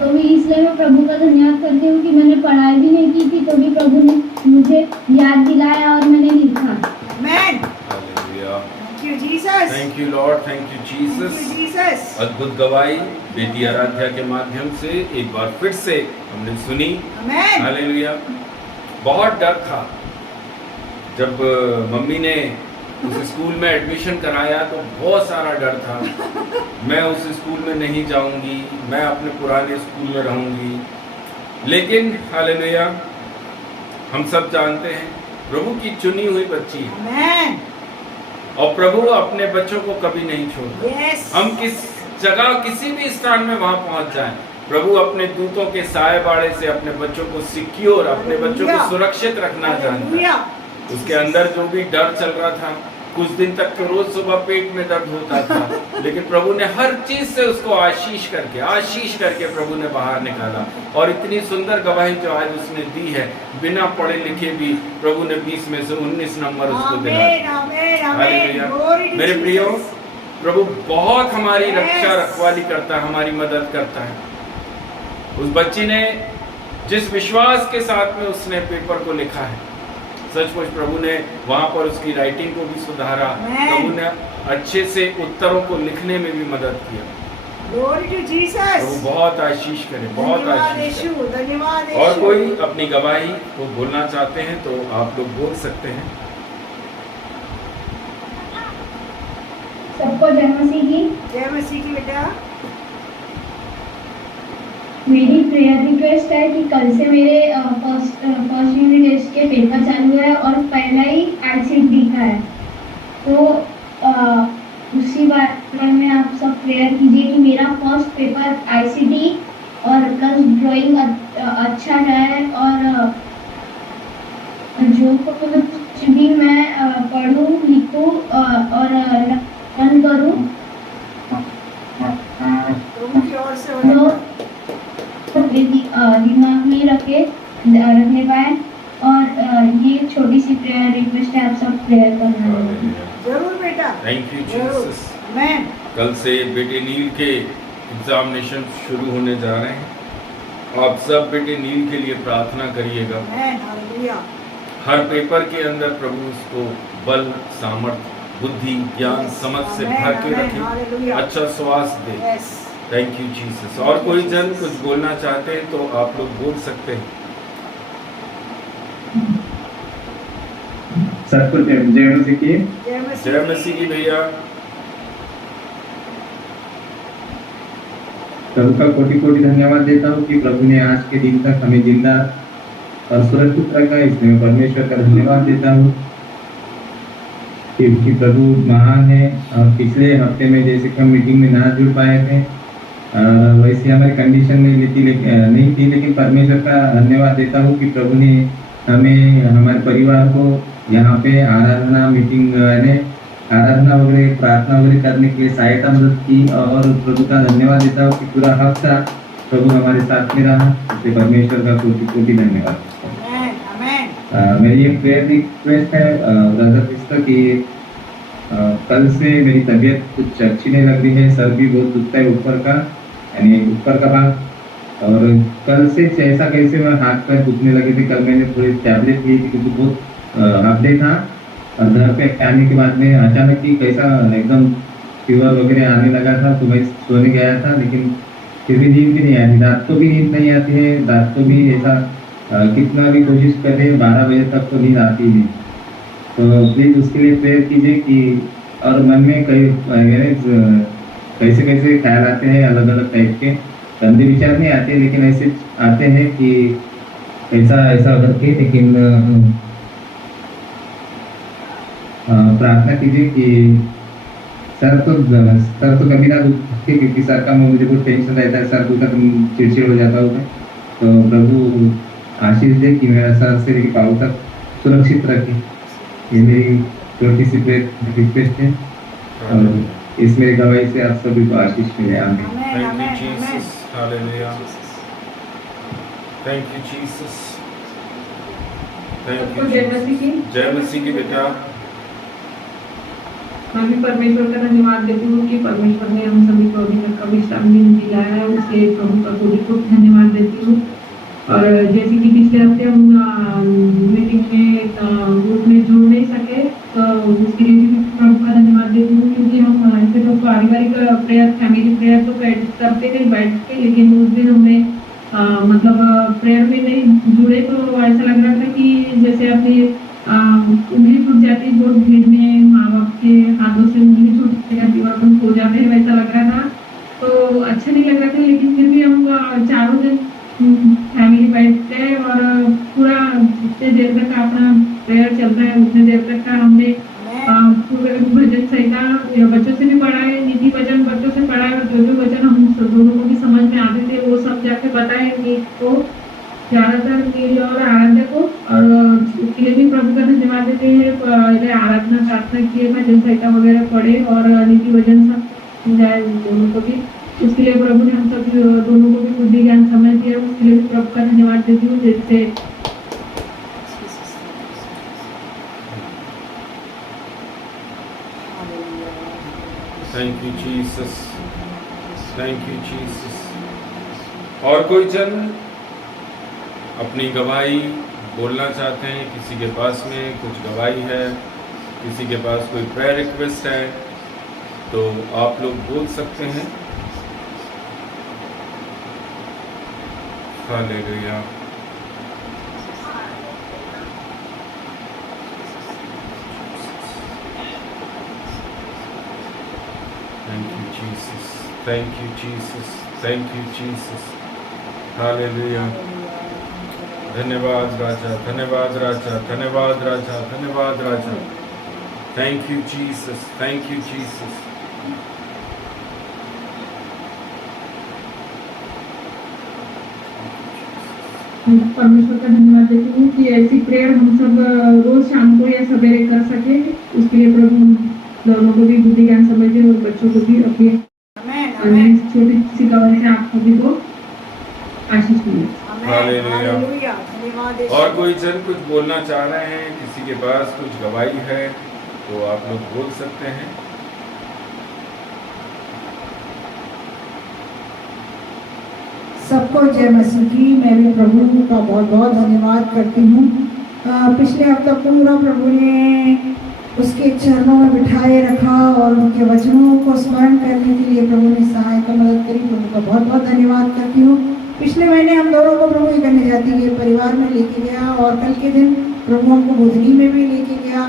तो भी, इसलिए मैं प्रभु का धन्यवाद करती हूँ कि मैंने पढ़ाई भी नहीं की थी तो भी प्रभु ने मुझे याद दिलाया और मैंने लिखा। Amen. Hallelujah. Thank you Jesus. Thank you Lord, thank you Jesus. अद्भुत गवाही बेटी आराध्या के माध्यम से एक बार फिर से हमने सुनी। आमेन। हालेलुया। बहुत डर था जब मम्मी ने उस स्कूल में एडमिशन कराया तो बहुत सारा डर था, मैं उस स्कूल में नहीं जाऊंगी, मैं अपने पुराने स्कूल में रहूंगी। लेकिन हालेलुया हम सब जानते हैं प्रभु की चुनी हुई बच्ची है। आमेन। और प्रभु अपने बच्चों को कभी नहीं छोड़ता। Yes. हम किस जगह किसी भी स्थान में वहां पहुंच जाएं, प्रभु अपने दूतों के साए बाड़े से अपने बच्चों को सिक्योर, अपने बच्चों को Hallelujah. सुरक्षित रखना जानता है। Hallelujah. उसके अंदर जो भी डर चल रहा था, कुछ दिन तक तो रोज सुबह पेट में दर्द होता था, लेकिन प्रभु ने हर चीज से उसको आशीष करके प्रभु ने बाहर निकाला। और इतनी सुंदर गवाही जो आज उसने दी है, बिना पढ़े लिखे भी प्रभु ने 20 में से 19 नंबर उसको दिला। Amen. Amen. Amen. Hallelujah. Glory to मेरे प्रियो, Jesus. प्रभु बहुत हमारी Yes. रक्षा रखवाली करता है, हमारी मदद करता है। उस बच्ची ने जिस विश्वास के साथ में उसने पेपर को लिखा है, सचमुच प्रभु ने वहां पर उसकी राइटिंग को भी सुधारा। Amen. प्रभु ने अच्छे से उत्तरों को लिखने में भी मदद किया। Glory to Jesus. प्रभु बहुत आशीष करे, बहुत धन्यवाद आशीष यीशु, करे। धन्यवाद और यीशु। कोई अपनी गवाही को बोलना चाहते हैं तो आप लोग बोल सकते हैं। सबको जय मसीह की। जय मसीह की बेटा। मेरी प्रेयर रिक्वेस्ट है कि कल से मेरे फर्स्ट यूनिट टेस्ट के पेपर चालू है और पहला ही ICT का है, तो उसी बारे में आप सब प्रेयर कीजिए कि मेरा फर्स्ट पेपर ICT और प्लस ड्राइंग अच्छा जाए, और जो कुछ भी मैं पढ़ूं लिखूं और रन करूं प्रभु की ओर से हो तो जाता। दिमाग में रखने पाए। और ये छोटी सी प्रेयर रिक्वेस्ट है, आप सब प्रेयर करना है। जरूर बेटा। थैंक यू जरूर। जीसस। Amen. कल से बेटे नील के एग्जामिनेशन शुरू होने जा रहे हैं। आप सब बेटे नील के लिए प्रार्थना करिएगा। Amen. Hallelujah. हर पेपर के अंदर प्रभु उसको बल, सामर्थ, बुद्धि, ज्ञान, Yes. समझ से Amen. भर के Amen. रखे, Hallelujah. अच्छा स्वास्थ्य दे। Yes. Thank you Jesus. और कोई जन कुछ बोलना चाहते हैं तो आप लोग बोल सकते हैं। सबको जय मसीह की। जय मसीह की भैया। प्रभु का कोटि कोटि धन्यवाद देता हूँ कि प्रभु ने आज के दिन तक हमें जिंदा और सुरक्षित रखा। इसमें परमेश्वर का धन्यवाद देता हूँ क्योंकि प्रभु महान है। और पिछले हफ्ते में जैसे कि हम मीटिंग में ना जुड़ पाए थे, वैसे हमारी कंडीशन नहीं थी, लेकिन परमेश्वर का धन्यवाद देता हूँ कि प्रभु ने हमें, हमारे परिवार को यहाँ पे आराधना मीटिंग आराधना वगैरह, प्रार्थना वगैरह करने के लिए सहायता मदद की। और प्रभु का धन्यवाद देता हूँ कि पूरा हफ्ता प्रभु हमारे साथ में रहा। इसलिए परमेश्वर का कोटि कोटि धन्यवाद। Amen. Amen. मेरी एक प्रेयर रिक्वेस्ट है ब्रदर सिस्टर की, कल से मेरी तबीयत कुछ अच्छी नहीं लग रही है। सर भी बहुत दुखता है ऊपर का, यानी ऊपर का भाग। और कल से ऐसा कैसे मैं हाथ पैर दुखने लगे थे। कल मैंने थोड़ी टैबलेट ली थी क्योंकि बहुत अपडे था। और घर पे आने के बाद में अचानक ही कैसा एकदम फीवर वगैरह आने लगा था, तो मैं सोने गया था, लेकिन फिर भी नींद भी नहीं आती। रात को भी नींद नहीं आती है। रात को भी ऐसा कितना भी कोशिश कर रहे 12 बजे तक तो नींद आती नहीं। तो प्लीज़ उसके लिए प्रेयर कीजिए कि, और मन में कैसे कैसे ख्याल आते हैं, अलग अलग टाइप के गंदे विचार नहीं आते, लेकिन ऐसे आते हैं कि ऐसा करके। लेकिन प्रार्थना कीजिए कि सर तो कभी ना दुखे, क्योंकि सर का मुझे बहुत टेंशन रहता है। सर दुखा तो चिड़चिड़ हो जाता हूँ मैं। तो प्रभु आशीष दे कि मेरा सर से लेकर पाँव तक सुरक्षित रखे। ये मेरी छोटी सी रिक्वेस्ट है, और इस मेरी गवाही से आप सभी को आशीष मिले। आमीन। Amen. Thank you Amen. Jesus. Hallelujah. Thank you Jesus. Thank सबको यू। जय मसीह की। जय मसीह की बेटा। मैं भी परमेश्वर का धन्यवाद देती हूँ कि परमेश्वर ने हम सभी को अभी तक का विश्राम दिन दिलाया है। उसके प्रभु का कोटि कोटि धन्यवाद देती हूँ। और जैसे कि पिछले हफ्ते हम मीटिंग में ग्रुप में जुड़ नहीं सके, तो उसके लिए भी प्रभु का धन्यवाद देती हूँ, क्योंकि हम ऐसे तो पारिवारिक प्रेयर, फैमिली प्रेयर तो करते नहीं बैठ के, लेकिन उस दिन हमने मतलब प्रेयर में नहीं जुड़े, तो ऐसा लग रहा था कि जैसे अपनी उंगली टूट जाती, बहुत भीड़ में माँ बाप के हाथों से उंगली टूट जाती और अपन खो जाते हैं, वैसा लग रहा था। तो अच्छा नहीं लग रहा था, लेकिन फिर भी हम चारों दिन फैमिली बैठते हैं और पूरा जितने देर तक अपना प्रेयर चलता है उतने देर तक का हमने भजन संहिता बच्चों से भी पढ़ा है, नीति वचन बच्चों से पढ़ा है, और जो जो वचन हम दोनों को भी समझ में आते थे वो सब जाके बताए नीत को, ज्यादातर नील और आराध्य को, और उसके लिए भी प्रभु का धन्यवाद देते हैं। पहले आराधना प्रार्थना किए, भजन संहिता वगैरह पढ़े और नीति वचन सब समझाए दोनों को भी। उसके लिए प्रभु ने हम सब दोनों को भी बुद्धि ज्ञान समझ दिया, उसके लिए भी प्रभु का धन्यवाद देती हूँ। जैसे thank you Jesus, thank you Jesus. और कोई जन अपनी गवाही बोलना चाहते हैं, किसी के पास में कुछ गवाही है, किसी के पास कोई प्रेयर रिक्वेस्ट है, तो आप लोग बोल सकते हैं। Hallelujah. Thank you, Jesus. Thank you, Jesus. Thank you, Jesus. Hallelujah. धन्यवाद राजा, धन्यवाद राजा, धन्यवाद राजा, धन्यवाद राजा। Thank you, Jesus. Thank you, Jesus. परमेश्वर का धन्यवाद देती हूँ कि ऐसी प्रेयर हम सब रोज शाम को या सवेरे कर सके। उसके लिए प्रभु दोनों को भी बुद्धि ज्ञान समझे और बच्चों को भी अपनी छोटी सी गवाही से आप सभी को आशीष मिले। हालेलुया। और कोई जन कुछ बोलना चाह रहे हैं, किसी के पास कुछ गवाही है, तो आप लोग बोल सकते हैं। सबको जय मसीह की। मैं भी प्रभु का बहुत बहुत धन्यवाद करती हूँ। पिछले हफ्ता पूरा प्रभु ने उसके चरणों में बिठाए रखा और उनके वचनों को स्मरण करने के लिए प्रभु ने सहायता मदद करी। प्रभु का बहुत बहुत धन्यवाद करती हूँ। पिछले महीने हम दोनों को प्रभु एक अन्य जाति के परिवार में लेके गया और कल के दिन प्रभु हमको बुधनी में भी लेके गया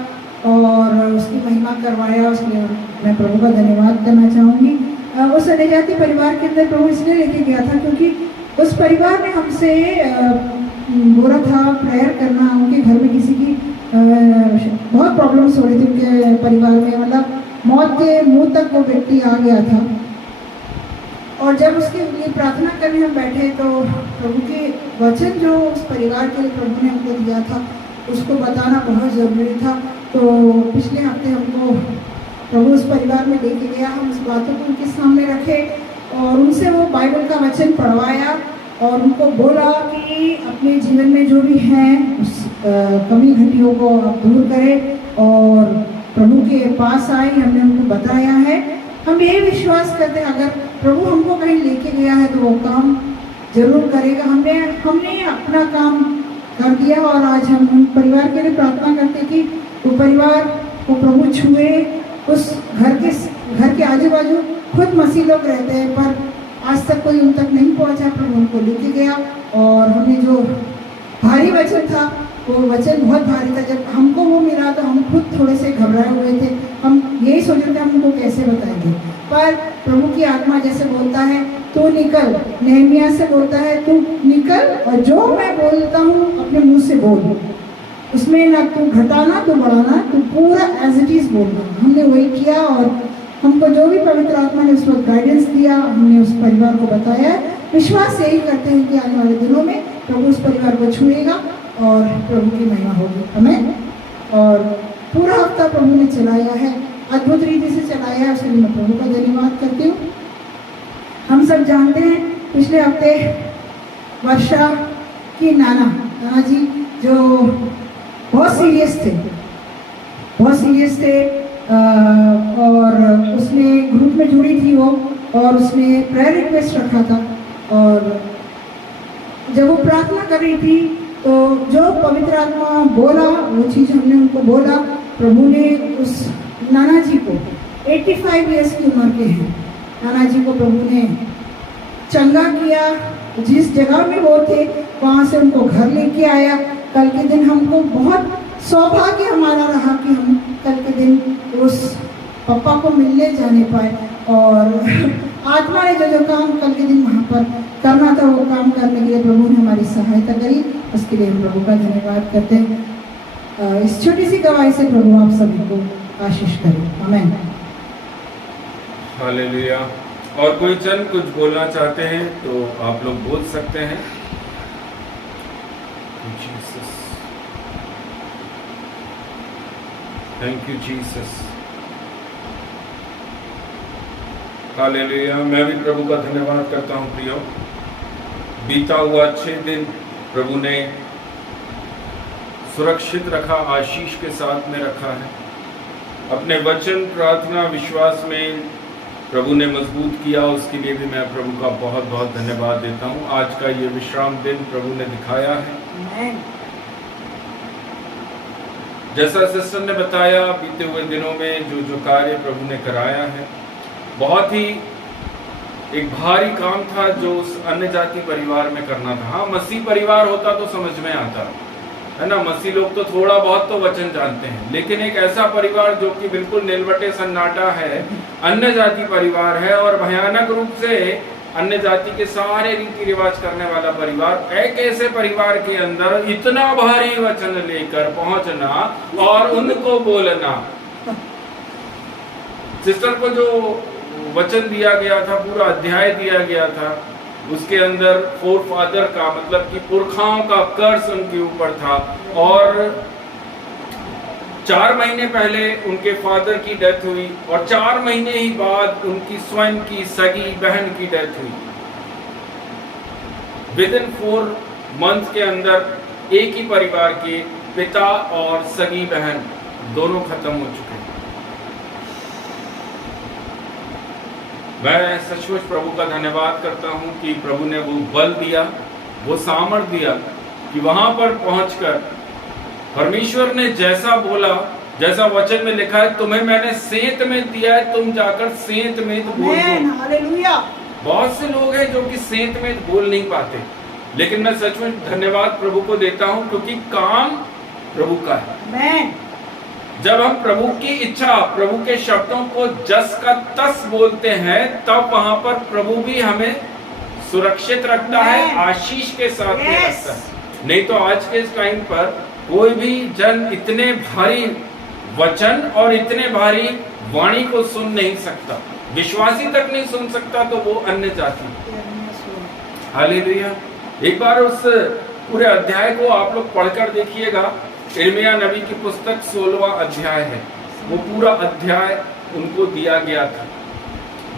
और उसकी महिमा करवाया। उसके मैं प्रभु का धन्यवाद करना चाहूँगी। उस अन्य जाति परिवार के अंदर प्रभु इसलिए लेके गया था क्योंकि उस परिवार ने हमसे बोला था प्रेयर करना। उनके घर में किसी की बहुत प्रॉब्लम्स हो रही थी उनके परिवार में, मतलब मौत के मुंह तक वो व्यक्ति आ गया था। और जब उसके लिए प्रार्थना करने हम बैठे तो प्रभु के वचन जो उस परिवार के लिए प्रभु ने हमको दिया था उसको बताना बहुत ज़रूरी था। तो पिछले हफ्ते हमको प्रभु उस परिवार में लेके गया, हम उस बातों को उनके सामने रखे और उनसे वो बाइबल का वचन पढ़वाया और उनको बोला कि अपने जीवन में जो भी हैं उस कमी घटियों को आप दूर करें और प्रभु के पास आए। हमने उनको बताया है। हम ये विश्वास करते हैं अगर प्रभु हमको कहीं लेके गया है तो वो काम जरूर करेगा। हमने अपना काम कर दिया और आज हम उन परिवार के लिए प्रार्थना करते कि वो परिवार को प्रभु छुए। उस घर के आजू बाजू खुद मसीह लोग रहते हैं पर आज तक कोई उन तक नहीं पहुंचा। प्रभु उनको लेके गया और हमने जो भारी वचन था वो वचन बहुत भारी था। जब हमको वो मिला तो हम खुद थोड़े से घबराए हुए थे। हम यही सोच रहे थे हम उनको कैसे बताएंगे, पर प्रभु की आत्मा जैसे बोलता है तू निकल, नेहमिया से बोलता है तू निकल और जो मैं बोलता हूँ अपने मुंह से बोल, उसमें ना तू घटाना तू बढ़ाना, तू पूरा एज इट इज बोलना। हमने वही किया और हमको जो भी पवित्र आत्मा ने उस वक्त गाइडेंस दिया हमने उस परिवार को बताया। विश्वास यही करते हैं कि आने वाले दिनों में प्रभु उस परिवार को छुएगा और प्रभु की महिमा होगी। हमें और पूरा हफ्ता प्रभु ने चलाया है, अद्भुत रीति से चलाया है, उसके लिए मैं प्रभु का धन्यवाद करती हूँ। हम सब जानते हैं पिछले हफ्ते वर्षा की नाना जी जो बहुत सीरियस थे और उसने ग्रुप में जुड़ी थी वो और उसने प्रेयर रिक्वेस्ट रखा था और जब वो प्रार्थना कर रही थी तो जो पवित्र आत्मा बोला वो चीज़ हमने उनको बोला। प्रभु ने उस नाना जी को 85 इयर्स की उम्र के हैं, नाना जी को प्रभु ने चंगा किया। जिस जगह में वो थे वहाँ से उनको घर लेके आया। कल के दिन हमको बहुत सौभाग्य हमारा रहा कि हम कल के दिन उस पापा को मिलने जाने पाए और आत्मा ने जो काम कल के दिन वहाँ पर करना था वो काम करने के लिए प्रभु ने हमारी सहायता करी। उसके लिए हम प्रभु का धन्यवाद करते हैं। इस छोटी सी गवाही से प्रभु आप सभी को आशीष करे। आमीन। हालेलुया। और कोई जन कुछ बोलना चाहते हैं तो आप लोग बोल सकते हैं। Jesus, thank you Jesus. Hallelujah. मैं भी प्रभु का धन्यवाद करता हूँ प्रियो। बीता हुआ 6 दिन प्रभु ने सुरक्षित रखा, आशीष के साथ में रखा है। अपने वचन, प्रार्थना, विश्वास में प्रभु ने मजबूत किया, उसके लिए भी मैं प्रभु का बहुत बहुत धन्यवाद देता हूँ। आज का ये विश्राम दिन प्रभु ने दिखाया है। जैसा सिस्टर ने बताया, बीते हुए दिनों में जो जो कार्य प्रभु ने कराया है, बहुत ही एक भारी काम था जो उस अन्य जाति परिवार में करना था। हाँ, मसीह परिवार होता तो समझ में आता है ना, मसीह लोग तो थोड़ा बहुत तो वचन जानते हैं, लेकिन एक ऐसा परिवार जो कि बिल्कुल निलवटे सन्नाटा है, अन्य जाति परिवार है और भयानक रूप से अन्य जाति के सारे रीति रिवाज करने वाला परिवार, एक ऐसे परिवार के अंदर इतना भारी वचन लेकर पहुंचना और उनको बोलना। सिस्टर को जो वचन दिया गया था, पूरा अध्याय दिया गया था, उसके अंदर फोर फादर का मतलब कि पुरखाओं का कर्ज उनके ऊपर था और 4 महीने पहले उनके फादर की डेथ हुई और 4 महीने ही बाद उनकी स्वयं की सगी बहन की डेथ हुई। विद इन 4 मंथ के अंदर एक ही परिवार के पिता और सगी बहन दोनों खत्म हो चुके हैं। मैं सचमुच प्रभु का धन्यवाद करता हूं कि प्रभु ने वो बल दिया, वो सामर्थ्य दिया कि वहां पर पहुंचकर परमेश्वर ने जैसा बोला, जैसा वचन में लिखा है, तुम्हें मैंने सेंत में दिया है, तुम जाकर सेंत में बोल दो। हालेलुया। बहुत से लोग हैं जो कि सेंत में बोल नहीं पाते, लेकिन मैं सचमुच धन्यवाद प्रभु को देता हूं क्योंकि काम प्रभु का है। जब हम प्रभु की इच्छा, प्रभु के शब्दों को जस का तस बोलते हैं, तब वहां पर प्रभु भी हमें सुरक्षित रखता है, आशीष के साथ में रखता है। नहीं तो आज के इस टाइम पर कोई भी जन इतने भारी वचन और इतने भारी वाणी को सुन नहीं सकता, विश्वासी तक नहीं सुन सकता, तो वो अन्य जाति। हालेलुया। एक बार उस पूरे अध्याय को आप लोग पढ़कर देखिएगा। यिर्मयाह नबी की पुस्तक 16वां अध्याय है। वो पूरा अध्याय उनको दिया गया था।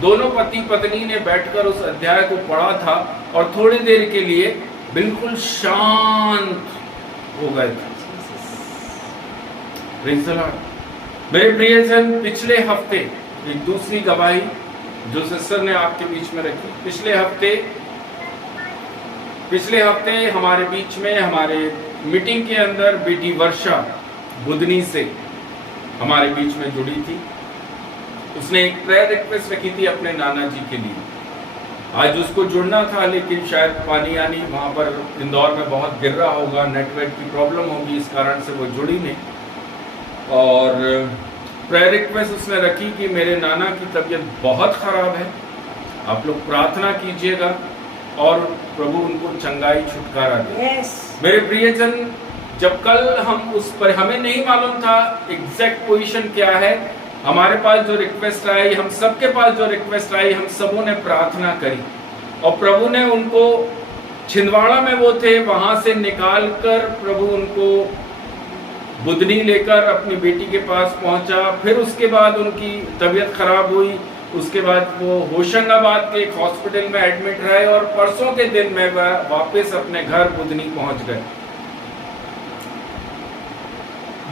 दोनों पति पत्नी ने बैठकर उस अध्याय को पढ़ा था और थोड़ी देर के लिए बिल्कुल शांत हो गए थे। Praise the Lord. मेरे प्रियजन, पिछले हफ्ते एक दूसरी गवाही जो सिस्टर ने आपके बीच में रखी, पिछले हफ्ते हमारे बीच में, हमारे मीटिंग के अंदर बेटी वर्षा बुधनी से हमारे बीच में जुड़ी थी। उसने एक प्रेयर रिक्वेस्ट रखी थी अपने नाना जी के लिए। आज उसको जुड़ना था, लेकिन शायद पानी यानी वहाँ पर इंदौर में बहुत गिर रहा होगा, नेटवर्क की प्रॉब्लम होगी, इस कारण से वो जुड़ी नहीं। और प्रेयर रिक्वेस्ट उसने रखी कि मेरे नाना की तबीयत बहुत ख़राब है, आप लोग प्रार्थना कीजिएगा और प्रभु उनको चंगाई छुटकारा दे। मेरे प्रियजन, जब कल हम उस पर, हमें नहीं मालूम था एग्जैक्ट पोजीशन क्या है, हमारे पास जो रिक्वेस्ट आई, हम सबके पास जो रिक्वेस्ट आई, हम सबों ने प्रार्थना करी और प्रभु ने उनको, छिंदवाड़ा में वो थे, वहां से निकाल कर प्रभु उनको बुधनी लेकर अपनी बेटी के पास पहुंचा। फिर उसके बाद उनकी तबीयत खराब हुई, उसके बाद वो होशंगाबाद के एक हॉस्पिटल में एडमिट रहे और परसों के दिन में वह वापस अपने घर बुधनी पहुंच गए।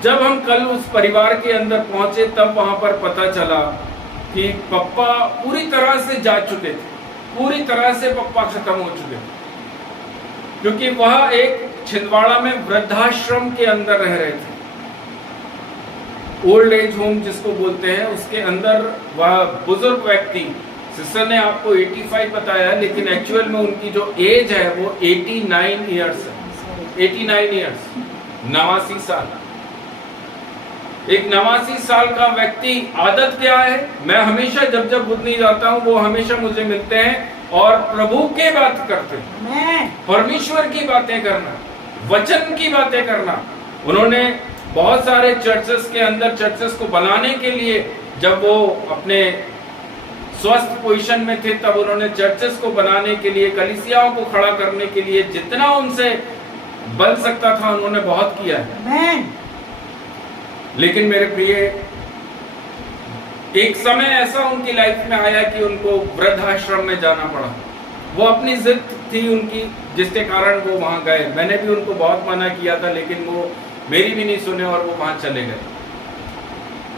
जब हम कल उस परिवार के अंदर पहुंचे, तब वहां पर पता चला कि पप्पा पूरी तरह से जा चुके थे, पूरी तरह से पप्पा खत्म हो चुके थे, क्योंकि वह एक छिंदवाड़ा में वृद्धाश्रम के अंदर रह रहे थे, ओल्ड एज होम जिसको बोलते हैं, उसके अंदर वह बुजुर्ग व्यक्ति, सिस्टर ने आपको 85 बताया, लेकिन एक्चुअल में उनकी जो एज है वो 89 ईयर्स है। 89 ईयर्स, 89 साल। एक 89 साल का व्यक्ति, आदत क्या है, मैं हमेशा जब बुधनी जाता हूँ, वो हमेशा मुझे मिलते हैं और प्रभु के बात करते हैं, परमेश्वर की बातें करना, वचन की बातें करना। उन्होंने बहुत सारे चर्चेस के अंदर चर्चेस को बनाने के लिए जब वो अपने स्वस्थ पोजीशन में थे, तब उन्होंने चर्चेस को बनाने के लिए, कलीसियाओं को खड़ा करने के लिए जितना उनसे बन सकता था उन्होंने बहुत किया है। लेकिन मेरे प्रिय, एक समय ऐसा उनकी लाइफ में आया कि उनको वृद्धाश्रम में जाना पड़ा। वो अपनी जिद थी उनकी, जिसके कारण वो वहां गए। मैंने भी उनको बहुत मना किया था, लेकिन वो मेरी भी नहीं सुने और वो वहां चले गए।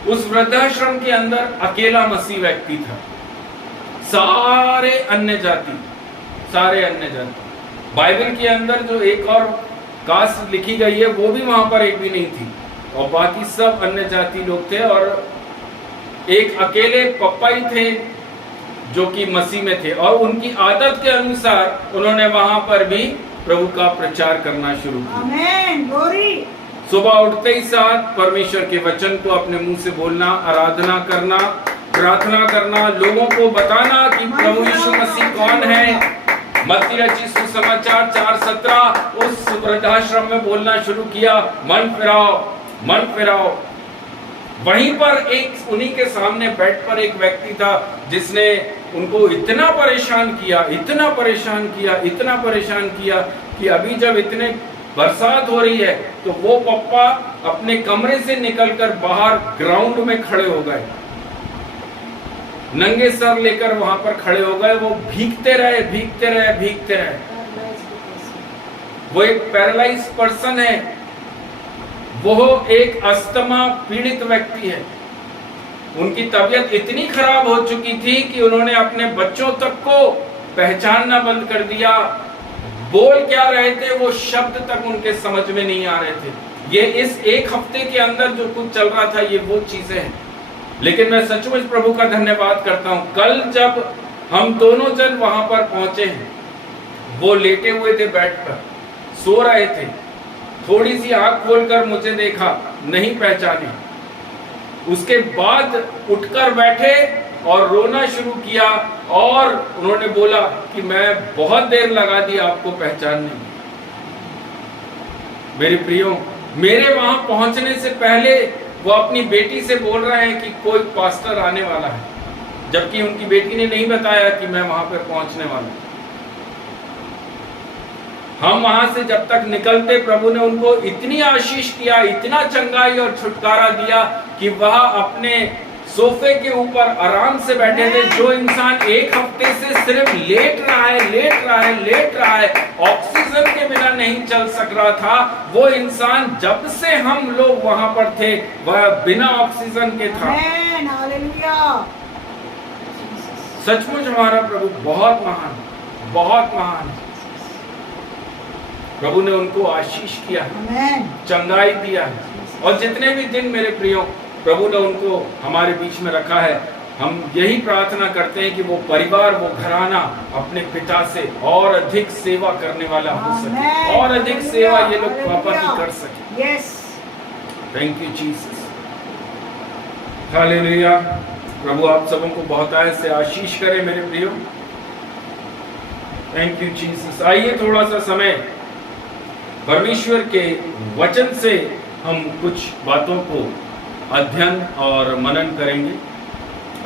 उस वृद्धाश्रम के अंदर अकेला मसीह व्यक्ति था, सारे अन्य जाति। बाइबल के अंदर जो एक और कास्ट लिखी गई है वो भी वहां पर एक भी नहीं थी, और बाकी सब अन्य जाति लोग थे, और एक अकेले पप्पा ही थे जो कि मसीह में थे, और उनकी आदत के अनुसार उन्होंने वहां पर भी प्रभु का प्रचार करना शुरू किया। आमेन, ग्लोरी। सुबह उठते ही साथ परमेश्वर के वचन को अपने मुंह से बोलना, आराधना करना, प्रार्थना करना, लोगों को बताना कि प्रभु यीशु मसीह कौन है। मत्ती रचित सुसमाचार 4:17 उस वृद्धाश्रम में बोलना शुरू किया, मन फिराओ। वहीं पर एक उन्हीं के सामने बेड पर एक व्यक्ति था जिसने उनको इतना परेशान किया कि अभी जब इतने बरसात हो रही है तो वो पप्पा अपने कमरे से निकलकर बाहर ग्राउंड में खड़े हो गए, नंगे सर लेकर वहां पर खड़े हो गए। वो भीगते रहे। वो एक पैरालाइज पर्सन है, वो एक अस्थमा पीड़ित व्यक्ति है। उनकी तबीयत इतनी खराब हो चुकी थी कि उन्होंने अपने बच्चों तक को पहचानना बंद कर दिया। बोल क्या रहे थे वो शब्द तक उनके समझ में नहीं आ रहे थे। ये इस एक हफ्ते के अंदर जो कुछ चल रहा था, ये वो चीजें हैं। लेकिन मैं सचमुच प्रभु का धन्यवाद करता हूं, कल जब हम दोनों जन वहां पर पहुंचे हैं, वो लेटे हुए थे, बेड पर सो रहे थे। थोड़ी सी आंख खोलकर मुझे देखा, नहीं पहचाने। उसके बाद उठकर बैठे और रोना शुरू किया, और उन्होंने बोला कि मैं बहुत देर लगा दी आपको पहचानने में। मेरे प्रियो, मेरे वहां पहुंचने से पहले वो अपनी बेटी से बोल रहे हैं कि कोई पास्टर आने वाला है, जबकि उनकी बेटी ने नहीं बताया कि मैं वहां पर पहुंचने वाला हूं। हम वहां से जब तक निकलते, प्रभु ने उनको इतनी आशीष किया, इतना चंगाई और छुटकारा दिया कि वह अपने सोफे के ऊपर आराम से बैठे थे। जो इंसान एक हफ्ते से सिर्फ लेट रहा है, ऑक्सीजन के बिना नहीं चल सक रहा था, वो इंसान जब से हम लोग वहां पर थे वह बिना ऑक्सीजन के था। सचमुच हमारा प्रभु बहुत महान है। प्रभु ने उनको आशीष किया है, चंगाई दिया है, और जितने भी दिन मेरे प्रियो प्रभु ने उनको हमारे बीच में रखा है, हम यही प्रार्थना करते हैं कि वो परिवार, वो घराना अपने पिता से और अधिक सेवा करने वाला हो सके, और अधिक सेवा ये लोग पापा की कर सके। Thank you Jesus, hallelujah. प्रभु आप सबों को बहुत से आशीष करे मेरे प्रियो। Thank you Jesus. आइए थोड़ा सा समय परमेश्वर के वचन से हम कुछ बातों को अध्ययन और मनन करेंगे।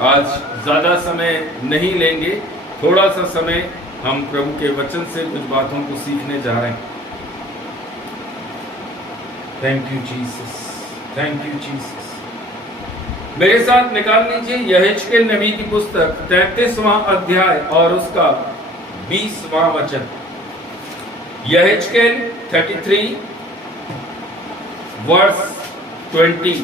आज ज्यादा समय नहीं लेंगे, थोड़ा सा समय हम प्रभु के वचन से कुछ बातों को सीखने जा रहे हैं। Thank you Jesus. मेरे साथ निकाल लीजिए यहेजकेल नबी की पुस्तक 33वां अध्याय और उसका 20वां वचन। यहेजकेल 33 वर्स 20।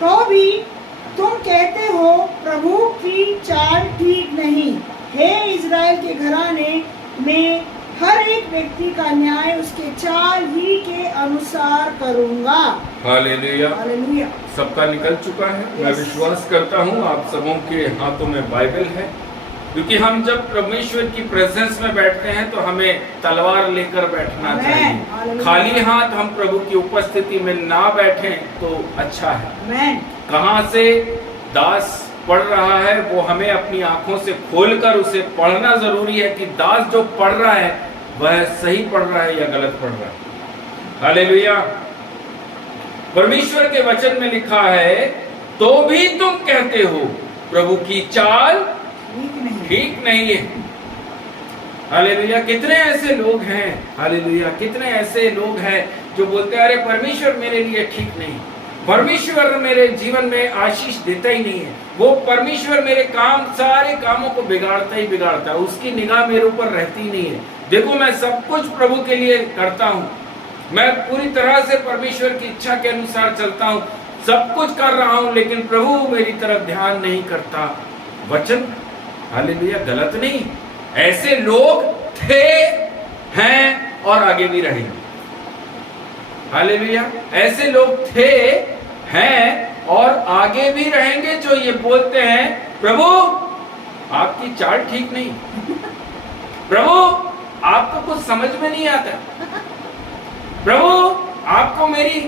तो भी तुम कहते हो प्रभु की चाल ठीक नहीं। हे इज़राइल के घराने में हर एक व्यक्ति का न्याय उसके चाल ही के अनुसार करूंगा। हालेलुया। हालेलुया। सबका निकल चुका है। मैं विश्वास करता हूँ आप सबों के हाथों में बाइबल है क्योंकि हम जब परमेश्वर की प्रेजेंस में बैठते हैं तो हमें तलवार लेकर बैठना Amen. चाहिए। Hallelujah. खाली हाथ हम प्रभु की उपस्थिति में ना बैठें तो अच्छा है। Amen. कहां से दास पढ़ रहा है वो हमें अपनी आंखों से खोलकर उसे पढ़ना जरूरी है कि दास जो पढ़ रहा है वह सही पढ़ रहा है या गलत पढ़ रहा है। हालेलुया। परमेश्वर के वचन में लिखा है, तो भी तुम कहते हो प्रभु की चाल ठीक नहीं है। हालेलुया। कितने ऐसे लोग हैं, हालेलुया, कितने ऐसे लोग हैं जो बोलते हैं अरे परमेश्वर मेरे लिए ठीक नहीं, परमेश्वर मेरे जीवन में आशीष देता ही नहीं है, वो परमेश्वर मेरे सारे कामों को बिगाड़ता ही बिगाड़ता है, उसकी निगाह मेरे ऊपर रहती ही नहीं है। देखो मैं सब कुछ प्रभु के लिए करता हूँ, मैं पूरी तरह से परमेश्वर की इच्छा के अनुसार चलता हूँ, सब कुछ कर रहा हूँ, लेकिन प्रभु मेरी तरफ ध्यान नहीं करता। वचन हालेलुया गलत नहीं, ऐसे लोग थे, हैं और आगे भी रहेंगे। हालेलुया। ऐसे लोग थे, हैं और आगे भी रहेंगे जो ये बोलते हैं प्रभु आपकी चाल ठीक नहीं, प्रभु आपको कुछ समझ में नहीं आता, प्रभु आपको मेरी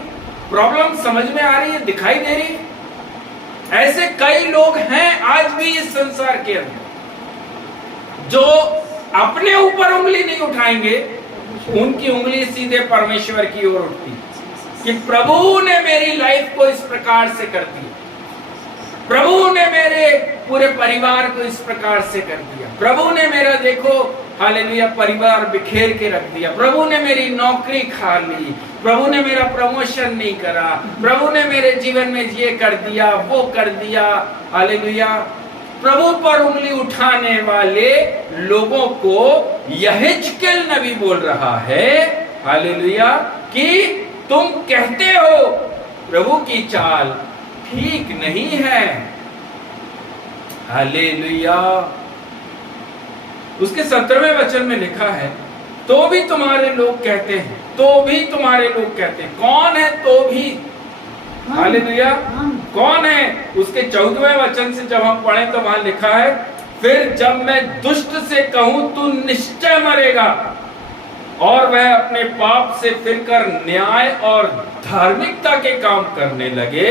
प्रॉब्लम समझ में आ रही है, दिखाई दे रही है। ऐसे कई लोग हैं आज भी इस संसार के अंदर जो अपने ऊपर उंगली नहीं उठाएंगे, उनकी उंगली सीधे परमेश्वर की ओर उठती कि प्रभु ने मेरी लाइफ को इस प्रकार से कर दिया, प्रभु ने मेरे पूरे परिवार को इस प्रकार से कर दिया, प्रभु ने मेरा देखो हालेलुया परिवार बिखेर के रख दिया, प्रभु ने मेरी नौकरी खा ली, प्रभु ने मेरा प्रमोशन नहीं करा, प्रभु ने मेरे जीवन में ये कर दिया वो कर दिया। हालेलुया। प्रभु पर उंगली उठाने वाले लोगों को यहेजकेल नबी बोल रहा है हालेलुया कि तुम कहते हो प्रभु की चाल ठीक नहीं है। हालेलुया। उसके 17वें वचन में लिखा है, तो भी तुम्हारे लोग कहते हैं, तो भी तुम्हारे लोग कहते हैं। कौन है तो भी? हालेलुया। कौन है? उसके 14वें वचन से जब हम पढ़ें तो वहां लिखा है, फिर जब मैं दुष्ट से कहूं तू निश्चय मरेगा, और वह अपने पाप से फिरकर न्याय और धार्मिकता के काम करने लगे,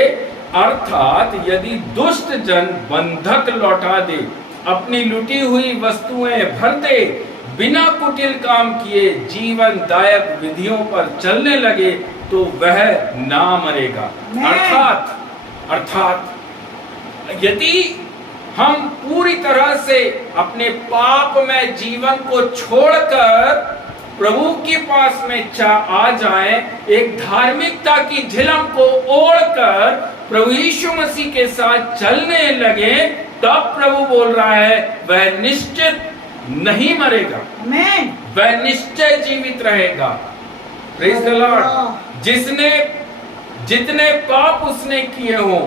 अर्थात यदि दुष्ट जन बंधक लौटा दे, अपनी लुटी हुई वस्तुएं भर दे, बिना कुटिल काम किए जीवनदायक विधियों पर चलने लगे, तो वह ना मरेगा। अर्थात यदि हम पूरी तरह से अपने पाप में जीवन को छोड़कर प्रभु के पास में आ जाएं, एक धार्मिकता की झिलम को ओढ़कर प्रभु यीशु मसीह के साथ चलने लगे, तब प्रभु बोल रहा है वह निश्चित नहीं मरेगा, वह निश्चय जीवित रहेगा। Praise the Lord. जितने पाप उसने किए हों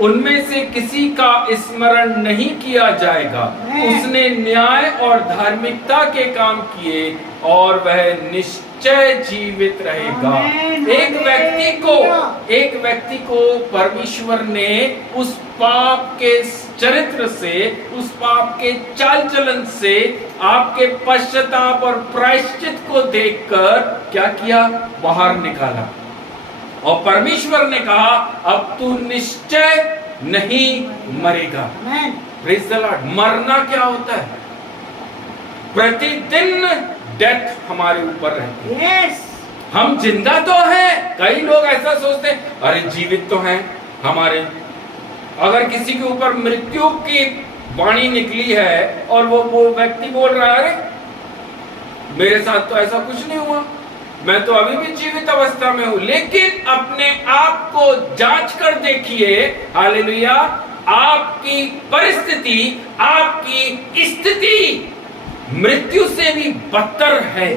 उनमें से किसी का स्मरण नहीं किया जाएगा। उसने न्याय और धार्मिकता के काम किए और वह निश्चय जीवित रहेगा। एक व्यक्ति को परमेश्वर ने उस पाप के चरित्र से, उस पाप के चाल चलन से, आपके पश्चाताप और प्रायश्चित को देखकर क्या किया? बाहर निकाला, और परमेश्वर ने कहा अब तू निश्चय नहीं मरेगा। Praise the Lord. मरना क्या होता है? प्रतिदिन डेथ हमारे ऊपर रहती है। हम जिंदा तो हैं, कई लोग ऐसा सोचते हैं अरे जीवित तो हैं हमारे। अगर किसी के ऊपर मृत्यु की वाणी निकली है और वो व्यक्ति बोल रहा है अरे मेरे साथ तो ऐसा कुछ नहीं हुआ, मैं तो अभी भी जीवित अवस्था में हूं, लेकिन अपने आप को जांच कर देखिए। हालेलुया। आपकी परिस्थिति, आपकी स्थिति मृत्यु से भी बदतर है।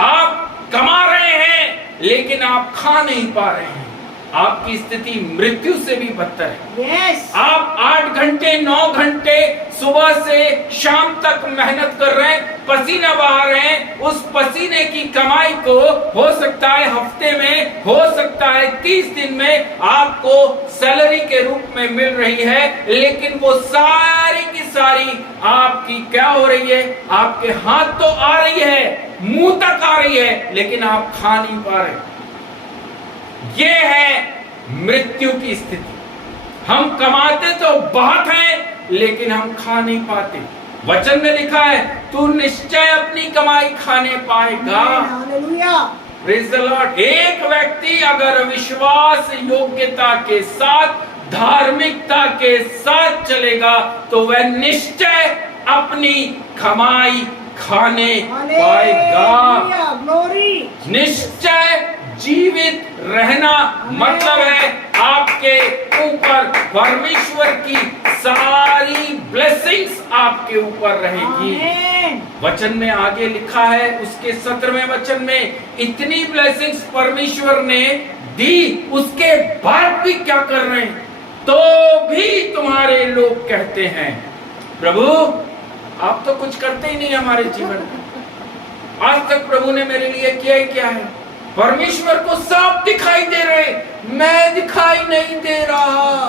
आप कमा रहे हैं लेकिन आप खा नहीं पा रहे हैं, आपकी स्थिति मृत्यु से भी बदतर है। आप 8 घंटे 9 घंटे सुबह सुबह से शाम तक मेहनत कर रहे हैं, पसीना बहा रहे हैं, उस पसीने की कमाई को हो सकता है हफ्ते में, हो सकता है 30 दिन में आपको सैलरी के रूप में मिल रही है, लेकिन वो सारी की सारी आपकी क्या हो रही है, आपके हाथ तो आ रही है, मुंह तक आ रही है, लेकिन आप खा नहीं पा रहे। ये है मृत्यु की स्थिति। हम कमाते तो बहुत हैं, लेकिन हम खा नहीं पाते। वचन में लिखा है, तू निश्चय अपनी कमाई खाने पाएगा। हालेलुया। Praise the Lord. एक व्यक्ति अगर विश्वास योग्यता के साथ, धार्मिकता के साथ चलेगा, तो वह निश्चय अपनी कमाई खाने पाएगा। ग्लोरी। निश्चय जीवित रहना मतलब है आपके ऊपर परमेश्वर की सारी ब्लेसिंग्स आपके ऊपर रहेगी। वचन में आगे लिखा है, उसके 17वें वचन में, इतनी ब्लेसिंग्स परमेश्वर ने दी, उसके बाद भी क्या कर रहे हैं? तो भी तुम्हारे लोग कहते हैं, प्रभु आप तो कुछ करते ही नहीं हमारे जीवन में। आज तक प्रभु ने मेरे लिए किया ही क्या है? परमेश्वर को सब दिखाई दे रहे, मैं दिखाई नहीं दे रहा।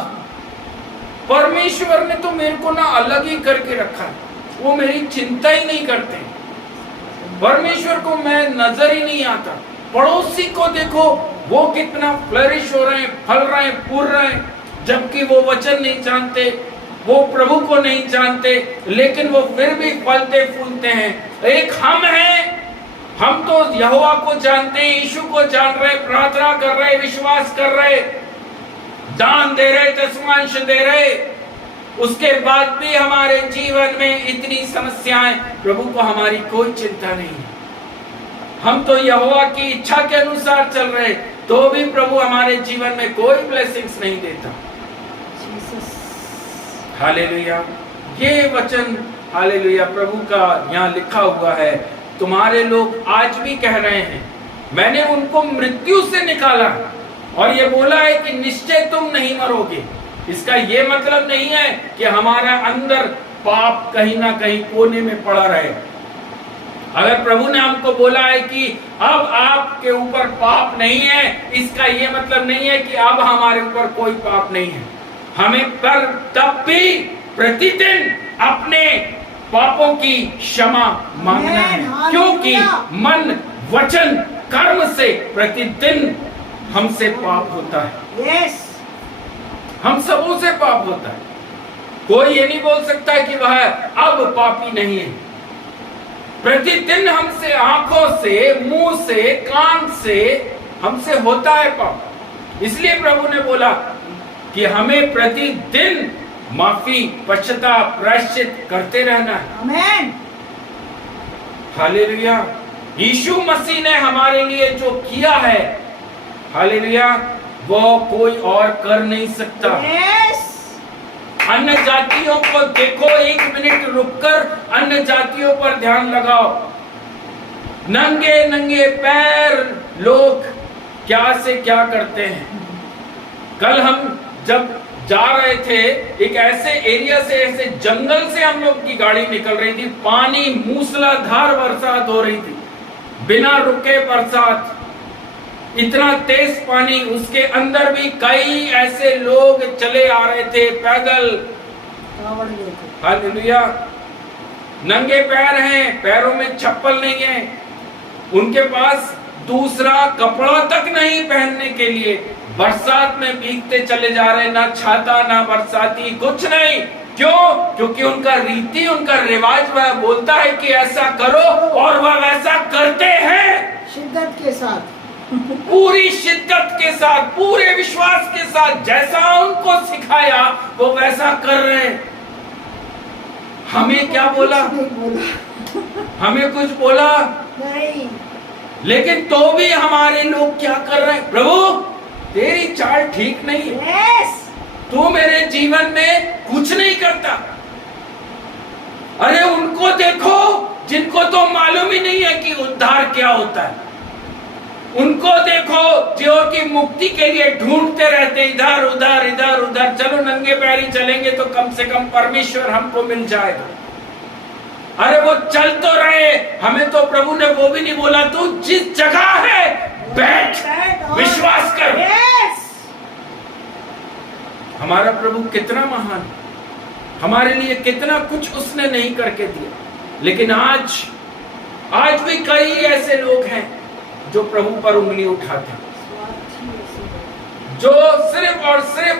परमेश्वर ने तो मेरे को ना अलग ही करके रखा है, वो मेरी चिंता ही नहीं करते। परमेश्वर को मैं नजर ही नहीं आता। पड़ोसी को देखो, वो कितना फ्लरिश हो रहे हैं, फल रहे हैं, फूल रहे हैं, जबकि वो वचन नहीं जानते, वो प्रभु को नहीं जानते, लेकिन वो फिर भी फलते फूलते हैं। एक हम हैं, हम तो यहोवा को जानते हैं, यीशु को जान रहे, प्रार्थना कर रहे, विश्वास कर रहे, दान दे रहे, दशमांश दे रहे, उसके बाद भी हमारे जीवन में इतनी समस्याएं, प्रभु को हमारी कोई चिंता नहीं है। हम तो यहोवा की इच्छा के अनुसार चल रहे, तो भी प्रभु हमारे जीवन में कोई ब्लेसिंग्स नहीं देता। हालेलुया। ये वचन हालेलुया प्रभु का यहाँ लिखा हुआ है। तुम्हारे लोग आज भी कह रहे हैं, मैंने उनको मृत्यु से निकाला और ये बोला है कि निश्चय तुम नहीं मरोगे। इसका ये मतलब नहीं है कि हमारा अंदर पाप कहीं ना कहीं कोने में पड़ा रहे। अगर प्रभु ने हमको बोला है कि अब आपके ऊपर पाप नहीं है, इसका ये मतलब नहीं है कि अब हमारे ऊपर कोई पाप नहीं है। हमें पर तब भी प्रतिदिन अपने पापों की क्षमा मांगना है, क्योंकि मन, वचन, कर्म से प्रतिदिन हमसे पाप होता है। यस, हम सबों से पाप होता है। कोई ये नहीं बोल सकता कि वह अब पापी नहीं है। प्रतिदिन हमसे, आंखों से, मुंह से, कान से हमसे होता है पाप। इसलिए प्रभु ने बोला कि हमें प्रतिदिन माफी, पश्चाताप, प्रायश्चित करते रहना है। आमेन। हालेलुया। यीशु मसीह ने हमारे लिए जो किया है, हालेलुया, वो कोई और कर नहीं सकता। यस। अन्य जातियों को देखो, 1 मिनट रुककर अन्य जातियों पर ध्यान लगाओ। नंगे नंगे पैर लोग क्या से क्या करते हैं। कल हम जब जा रहे थे, एक ऐसे एरिया से, ऐसे जंगल से हम लोग की गाड़ी निकल रही थी, पानी, मूसलाधार बरसात हो रही थी, बिना रुके बरसात, इतना तेज पानी, उसके अंदर भी कई ऐसे लोग चले आ रहे थे पैदल। हालेलुया। नंगे पैर हैं, पैरों में चप्पल नहीं है, उनके पास दूसरा कपड़ा तक नहीं पहनने के लिए, बरसात में भीगते चले जा रहे, ना छाता ना बरसाती, कुछ नहीं। क्यों? क्योंकि उनका रीति, उनका रिवाज वह बोलता है कि ऐसा करो, और वह वैसा करते हैं शिद्दत के साथ, पूरी शिद्दत के साथ, पूरे विश्वास के साथ। जैसा उनको सिखाया वो वैसा कर रहे हैं। हमें क्या बोला? हमें कुछ बोला नहीं, लेकिन तो भी हमारे लोग क्या कर रहे हैं? प्रभु तेरी चाल ठीक नहीं है, यस, तू मेरे जीवन में कुछ नहीं करता। अरे उनको देखो जिनको तो मालूम ही नहीं है कि उद्धार क्या होता है। उनको देखो जो कि मुक्ति के लिए ढूंढते रहते इधर उधर इधर उधर। चलो नंगे पैरी चलेंगे तो कम से कम परमेश्वर हमको मिल जाएगा। अरे वो चल तो रहे, हमें तो प्रभु ने वो भी नहीं बोला तू जिस जगह है बैठ, विश्वास कर। हमारा प्रभु कितना महान, हमारे लिए कितना कुछ उसने नहीं करके दिया। लेकिन आज भी कई ऐसे लोग हैं जो प्रभु पर उंगली उठाते हैं, जो सिर्फ और सिर्फ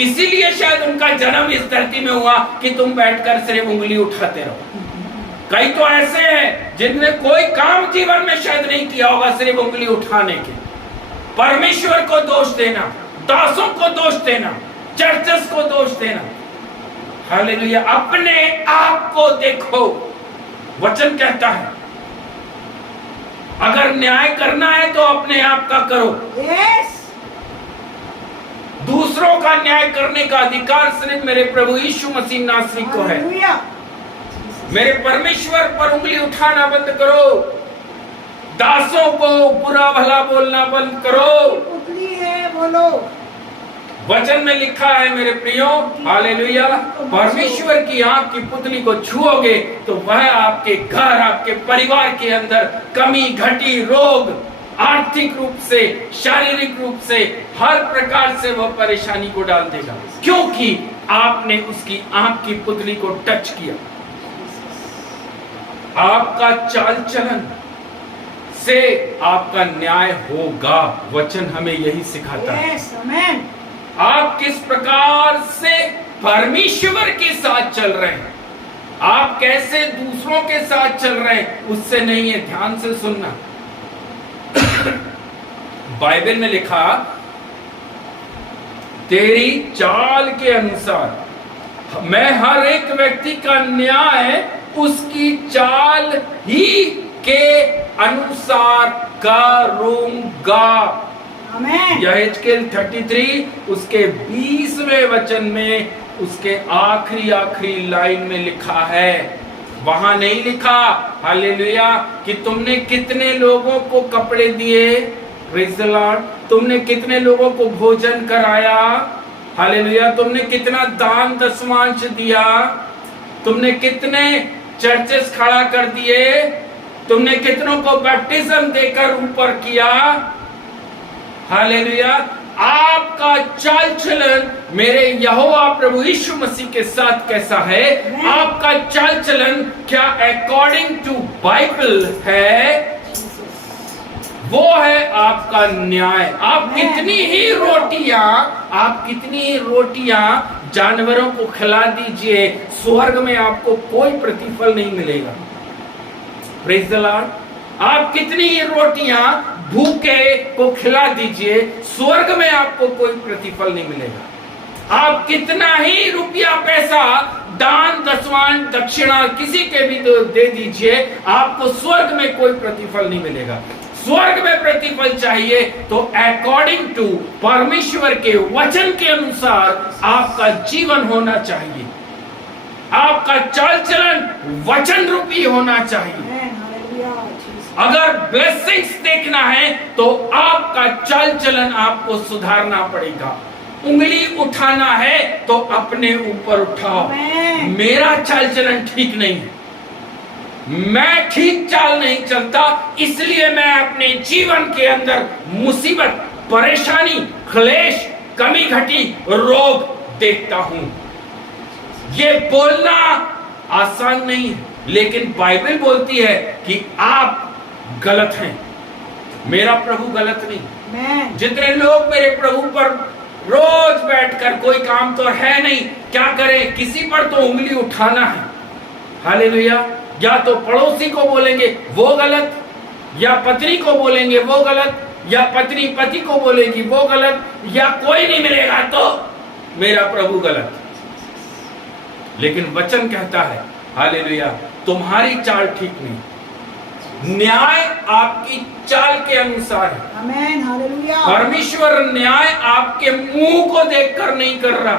इसीलिए शायद उनका जन्म इस धरती में हुआ कि तुम बैठकर सिर्फ उंगली उठाते रहो। कई तो ऐसे हैं जिनने कोई काम जीवन में शायद नहीं किया होगा, सिर्फ उंगली उठाने के। परमेश्वर को दोष देना, दासों को दोष देना, चर्चेस को दोष देना। हालेलुया। अपने आप को देखो। वचन कहता है अगर न्याय करना है तो अपने आप का करो। दूसरों का न्याय करने का अधिकार सिर्फ मेरे प्रभु यीशु मसीह नासरी को है। मेरे परमेश्वर पर उंगली उठाना बंद करो, दासों को बुरा भला बोलना बंद करो। पुतली है बोलो। वचन में लिखा है मेरे प्रियो, हालेलुया, परमेश्वर की आंख की पुतली को छुओगे तो वह आपके घर, आपके परिवार के अंदर कमी घटी, रोग, आर्थिक रूप से, शारीरिक रूप से, हर प्रकार से वह परेशानी को डाल देगा, क्योंकि आपने उसकी आंख की पुतली को टच किया। आपका चाल चलन से आपका न्याय होगा। वचन हमें यही सिखाता है। आप किस प्रकार से परमेश्वर के साथ चल रहे हैं, आप कैसे दूसरों के साथ चल रहे हैं, उससे नहीं है। ध्यान से सुनना। बाइबल में लिखा तेरी चाल के अनुसार मैं हर एक व्यक्ति का न्याय उसकी चाल ही के अनुसार करूंगा। यह हिजकियेल 33 उसके 20वें वचन में उसके आखिरी लाइन में लिखा है। वहां नहीं लिखा हालेलुया कि तुमने कितने लोगों को कपड़े दिए, प्रेज़ द लॉर्ड, तुमने कितने लोगों को भोजन कराया, हालेलुया, तुमने कितना दान दशमांश दिया, तुमने कितने चर्चेस खड़ा कर दिए, तुमने कितनों को बैप्टिज्म देकर ऊपर किया। हालेलुया। आपका चाल चलन मेरे यहोवा प्रभु यीशु मसीह के साथ कैसा है? आपका चाल चलन क्या अकॉर्डिंग टू बाइबल है? वो है आपका न्याय। आप कितनी ही रोटियां जानवरों को खिला दीजिए, स्वर्ग में आपको कोई प्रतिफल नहीं मिलेगा। Praise the Lord. आप कितनी ही रोटियां भूखे को खिला दीजिए, स्वर्ग में आपको कोई प्रतिफल नहीं मिलेगा। आप कितना ही रुपया पैसा दान दशवान दक्षिणा किसी के भी दे दीजिए, आपको स्वर्ग में कोई प्रतिफल नहीं मिलेगा। स्वर्ग में प्रतिफल चाहिए तो अकॉर्डिंग टू परमेश्वर के वचन के अनुसार आपका जीवन होना चाहिए, आपका चाल चलन वचन रूपी होना चाहिए। अगर ब्लेसिंग्स देखना है तो आपका चाल चलन आपको सुधारना पड़ेगा। उंगली उठाना है तो अपने ऊपर उठाओ। मेरा चाल चलन ठीक नहीं है, मैं ठीक चाल नहीं चलता, इसलिए मैं अपने जीवन के अंदर मुसीबत, परेशानी, क्लेश, कमी घटी, रोग देखता हूं। ये बोलना आसान नहीं है, लेकिन बाइबल बोलती है कि आप गलत हैं, मेरा प्रभु गलत नहीं। जितने लोग मेरे प्रभु पर रोज बैठकर, कोई काम तो है नहीं, क्या करें, किसी पर तो उंगली उठाना है। हालेलुया। या तो पड़ोसी को बोलेंगे वो गलत, या पत्नी को बोलेंगे वो गलत, या पत्नी पति को बोलेगी वो गलत, या कोई नहीं मिलेगा तो मेरा प्रभु गलत। लेकिन वचन कहता है हालेलुया, तुम्हारी चाल ठीक नहीं, न्याय आपकी चाल के अनुसार है। आमेन, हालेलुया। परमेश्वर न्याय आपके मुंह को देखकर नहीं कर रहा,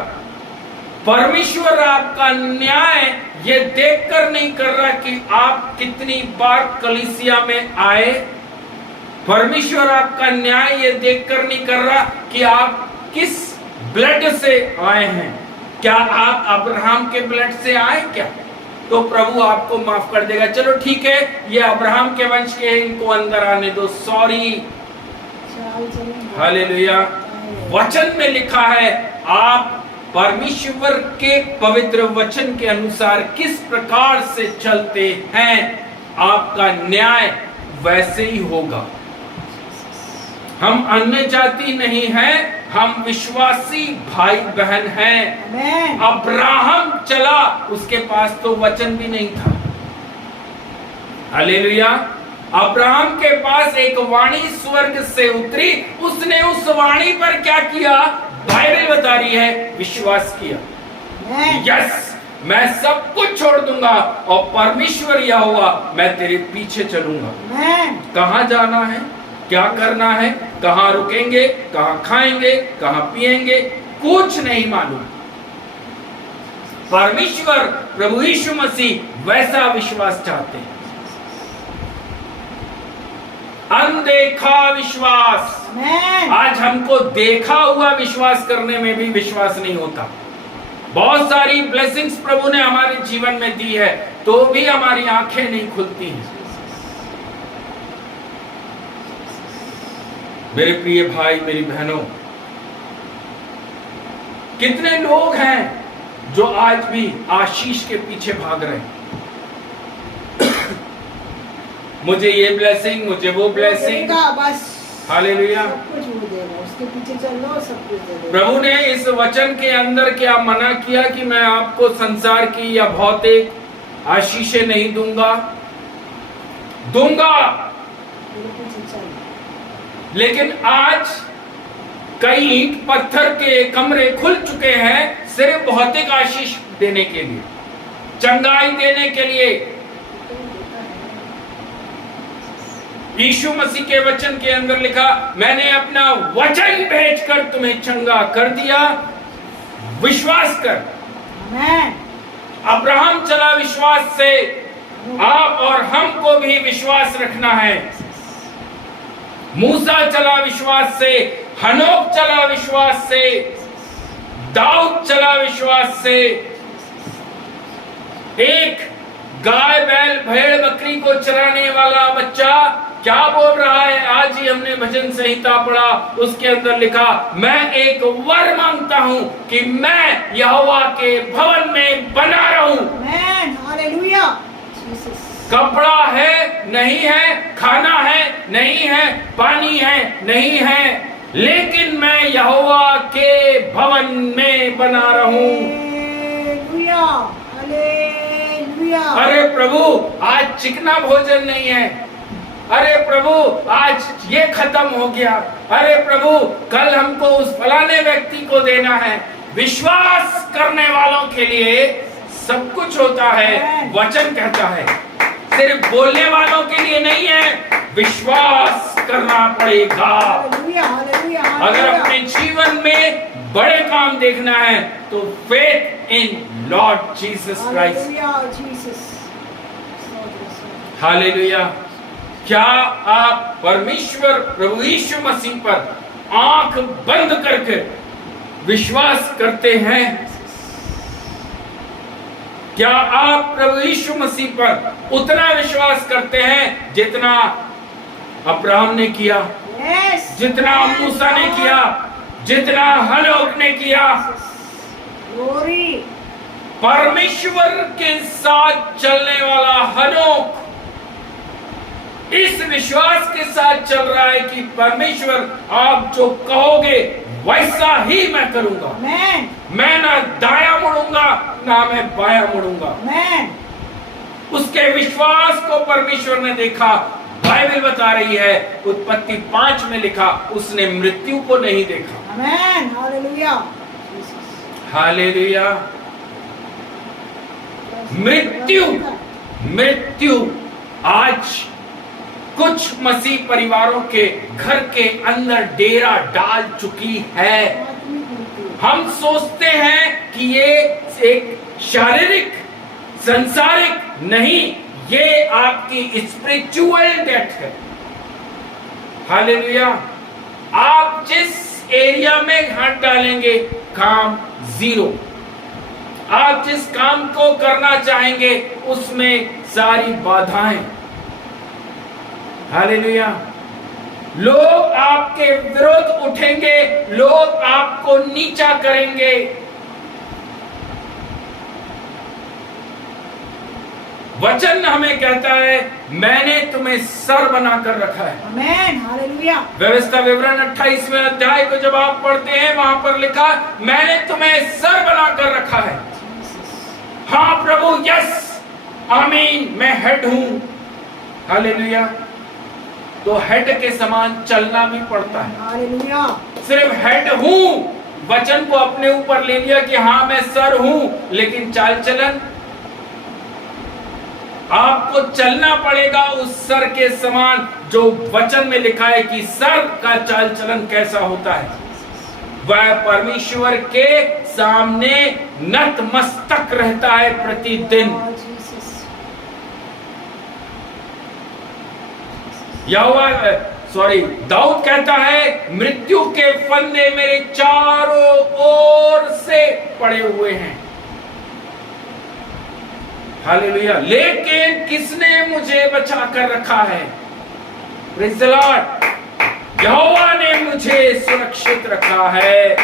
परमेश्वर आपका न्याय ये देखकर नहीं कर रहा कि आप कितनी बार कलीसिया में आए, परमेश्वर आपका न्याय ये देखकर नहीं कर रहा कि आप किस ब्लड से आए हैं। क्या आप अब्राहम के ब्लड से आए क्या? तो प्रभु आपको माफ कर देगा। चलो ठीक है, ये अब्राहम के वंश के हैं, इनको अंदर आने दो, सॉरी। हालेलुया। वचन में लिखा है आप परमेश्वर के पवित्र वचन के अनुसार किस प्रकार से चलते हैं, आपका न्याय वैसे ही होगा। हम अन्य जाति नहीं हैं, हम विश्वासी भाई बहन हैं। अब्राहम चला, उसके पास तो वचन भी नहीं था। हालेलुया। अब्राहम के पास एक वाणी स्वर्ग से उतरी, उसने उस वाणी पर क्या किया? बाइबल बता रही है, विश्वास किया। यस, मैं सब कुछ छोड़ दूंगा और परमेश्वर यहोवा मैं तेरे पीछे चलूंगा। कहां जाना है, क्या करना है, कहां रुकेंगे, कहां खाएंगे, कहां पिएंगे, कुछ नहीं मालूम। परमेश्वर प्रभु यीशु मसीह वैसा विश्वास चाहते हैं। अनदेखा विश्वास। आज हमको देखा हुआ विश्वास करने में भी विश्वास नहीं होता। बहुत सारी ब्लेसिंग्स प्रभु ने हमारे जीवन में दी है, तो भी हमारी आंखें नहीं खुलती हैं। मेरे प्रिय भाई, मेरी बहनों, कितने लोग हैं जो आज भी आशीष के पीछे भाग रहे हैं। मुझे ये ब्लेसिंग, मुझे वो ब्लेसिंग, बस हालेलुया। सब कुछ वो देगा, उसके पीछे चल लो, सब कुछ दे देगा। प्रभु ने इस वचन के अंदर क्या मना किया कि मैं आपको संसार की या भौतिक आशीषें नहीं दूंगा, मेरे पीछे चल। लेकिन आज कई ईंट पत्थर के कमरे खुल चुके हैं सिर्फ भौतिक आशीष देने के लिए, चंगाई देने के लिए। यीशु मसीह के वचन के अंदर लिखा, मैंने अपना वचन भेजकर तुम्हें चंगा कर दिया, विश्वास कर। अब्राहम चला विश्वास से, आप और हमको भी विश्वास रखना है। मूसा चला विश्वास से, हनोक चला विश्वास से, दाऊद चला विश्वास से। एक गाय बैल भेड़ बकरी को चराने वाला बच्चा क्या बोल रहा है? आज ही हमने भजन संहिता पढ़ा, उसके अंदर लिखा, मैं एक वर मांगता हूं कि मैं यहोवा के भवन में बना रहूं। हालेलुया। कपड़ा है नहीं है, खाना है नहीं है, पानी है नहीं है, लेकिन मैं यहोवा के भवन में बना रहूं। अरे प्रभु, आज चिकना भोजन नहीं है। अरे प्रभु, आज ये खत्म हो गया। अरे प्रभु, कल हमको उस फलाने व्यक्ति को देना है। विश्वास करने वालों के लिए सब कुछ होता है, वचन कहता है। सिर्फ बोलने वालों के लिए नहीं है, विश्वास करना पड़ेगा। अगर अपने जीवन में बड़े काम देखना है तो faith in Lord Jesus Christ. Hallelujah. क्या आप परमेश्वर प्रभु यीशु मसीह पर आंख बंद करके विश्वास करते हैं? क्या आप प्रभु यीशु मसीह पर उतना विश्वास करते हैं जितना अब्राहम ने किया, जितना मूसा ने किया, जितना हनोक ने किया? परमेश्वर के साथ चलने वाला हनोक इस विश्वास के साथ चल रहा है कि परमेश्वर आप जो कहोगे वैसा ही मैं करूंगा। मैं ना दाया मुड़ूंगा ना मैं बाया मुड़ूंगा। उसके विश्वास को परमेश्वर ने देखा। बाइबल बता रही है, उत्पत्ति 5 में लिखा, उसने मृत्यु को नहीं देखा। हालेलुया। हालेलुया। मृत्यु आज कुछ मसीह परिवारों के घर के अंदर डेरा डाल चुकी है। हम सोचते हैं कि ये एक शारीरिक संसारिक नहीं, ये आपकी स्पिरिचुअल डेथ है। हालेलुया। आप जिस एरिया में हाथ डालेंगे काम 0। आप जिस काम को करना चाहेंगे उसमें सारी बाधाएं। हालेलुया। लोग आपके विरुद्ध उठेंगे, लोग आपको नीचा करेंगे। वचन हमें कहता है मैंने तुम्हें सर बनाकर रखा है। आमेन, हालेलुया। व्यवस्था विवरण 28वें अध्याय को जब आप पढ़ते हैं वहां पर लिखा मैंने तुम्हें सर बनाकर रखा है। हाँ प्रभु, यस, आमीन, मैं हेड हूं। हालेलुया। तो हेड के समान चलना भी पड़ता है। हालेलुया। सिर्फ हेड हूं वचन को अपने ऊपर ले लिया कि हाँ मैं सर हूं, लेकिन चाल चलन आपको चलना पड़ेगा उस सर के समान जो वचन में लिखा है कि सर का चाल चलन कैसा होता है। वह परमेश्वर के सामने नतमस्तक रहता है प्रतिदिन। दाऊद कहता है मृत्यु के फंदे मेरे चारों ओर से पड़े हुए हैं। हालेलुया। लेकिन किसने मुझे बचा कर रखा है? Praise the Lord. यहोवा ने मुझे सुरक्षित रखा है,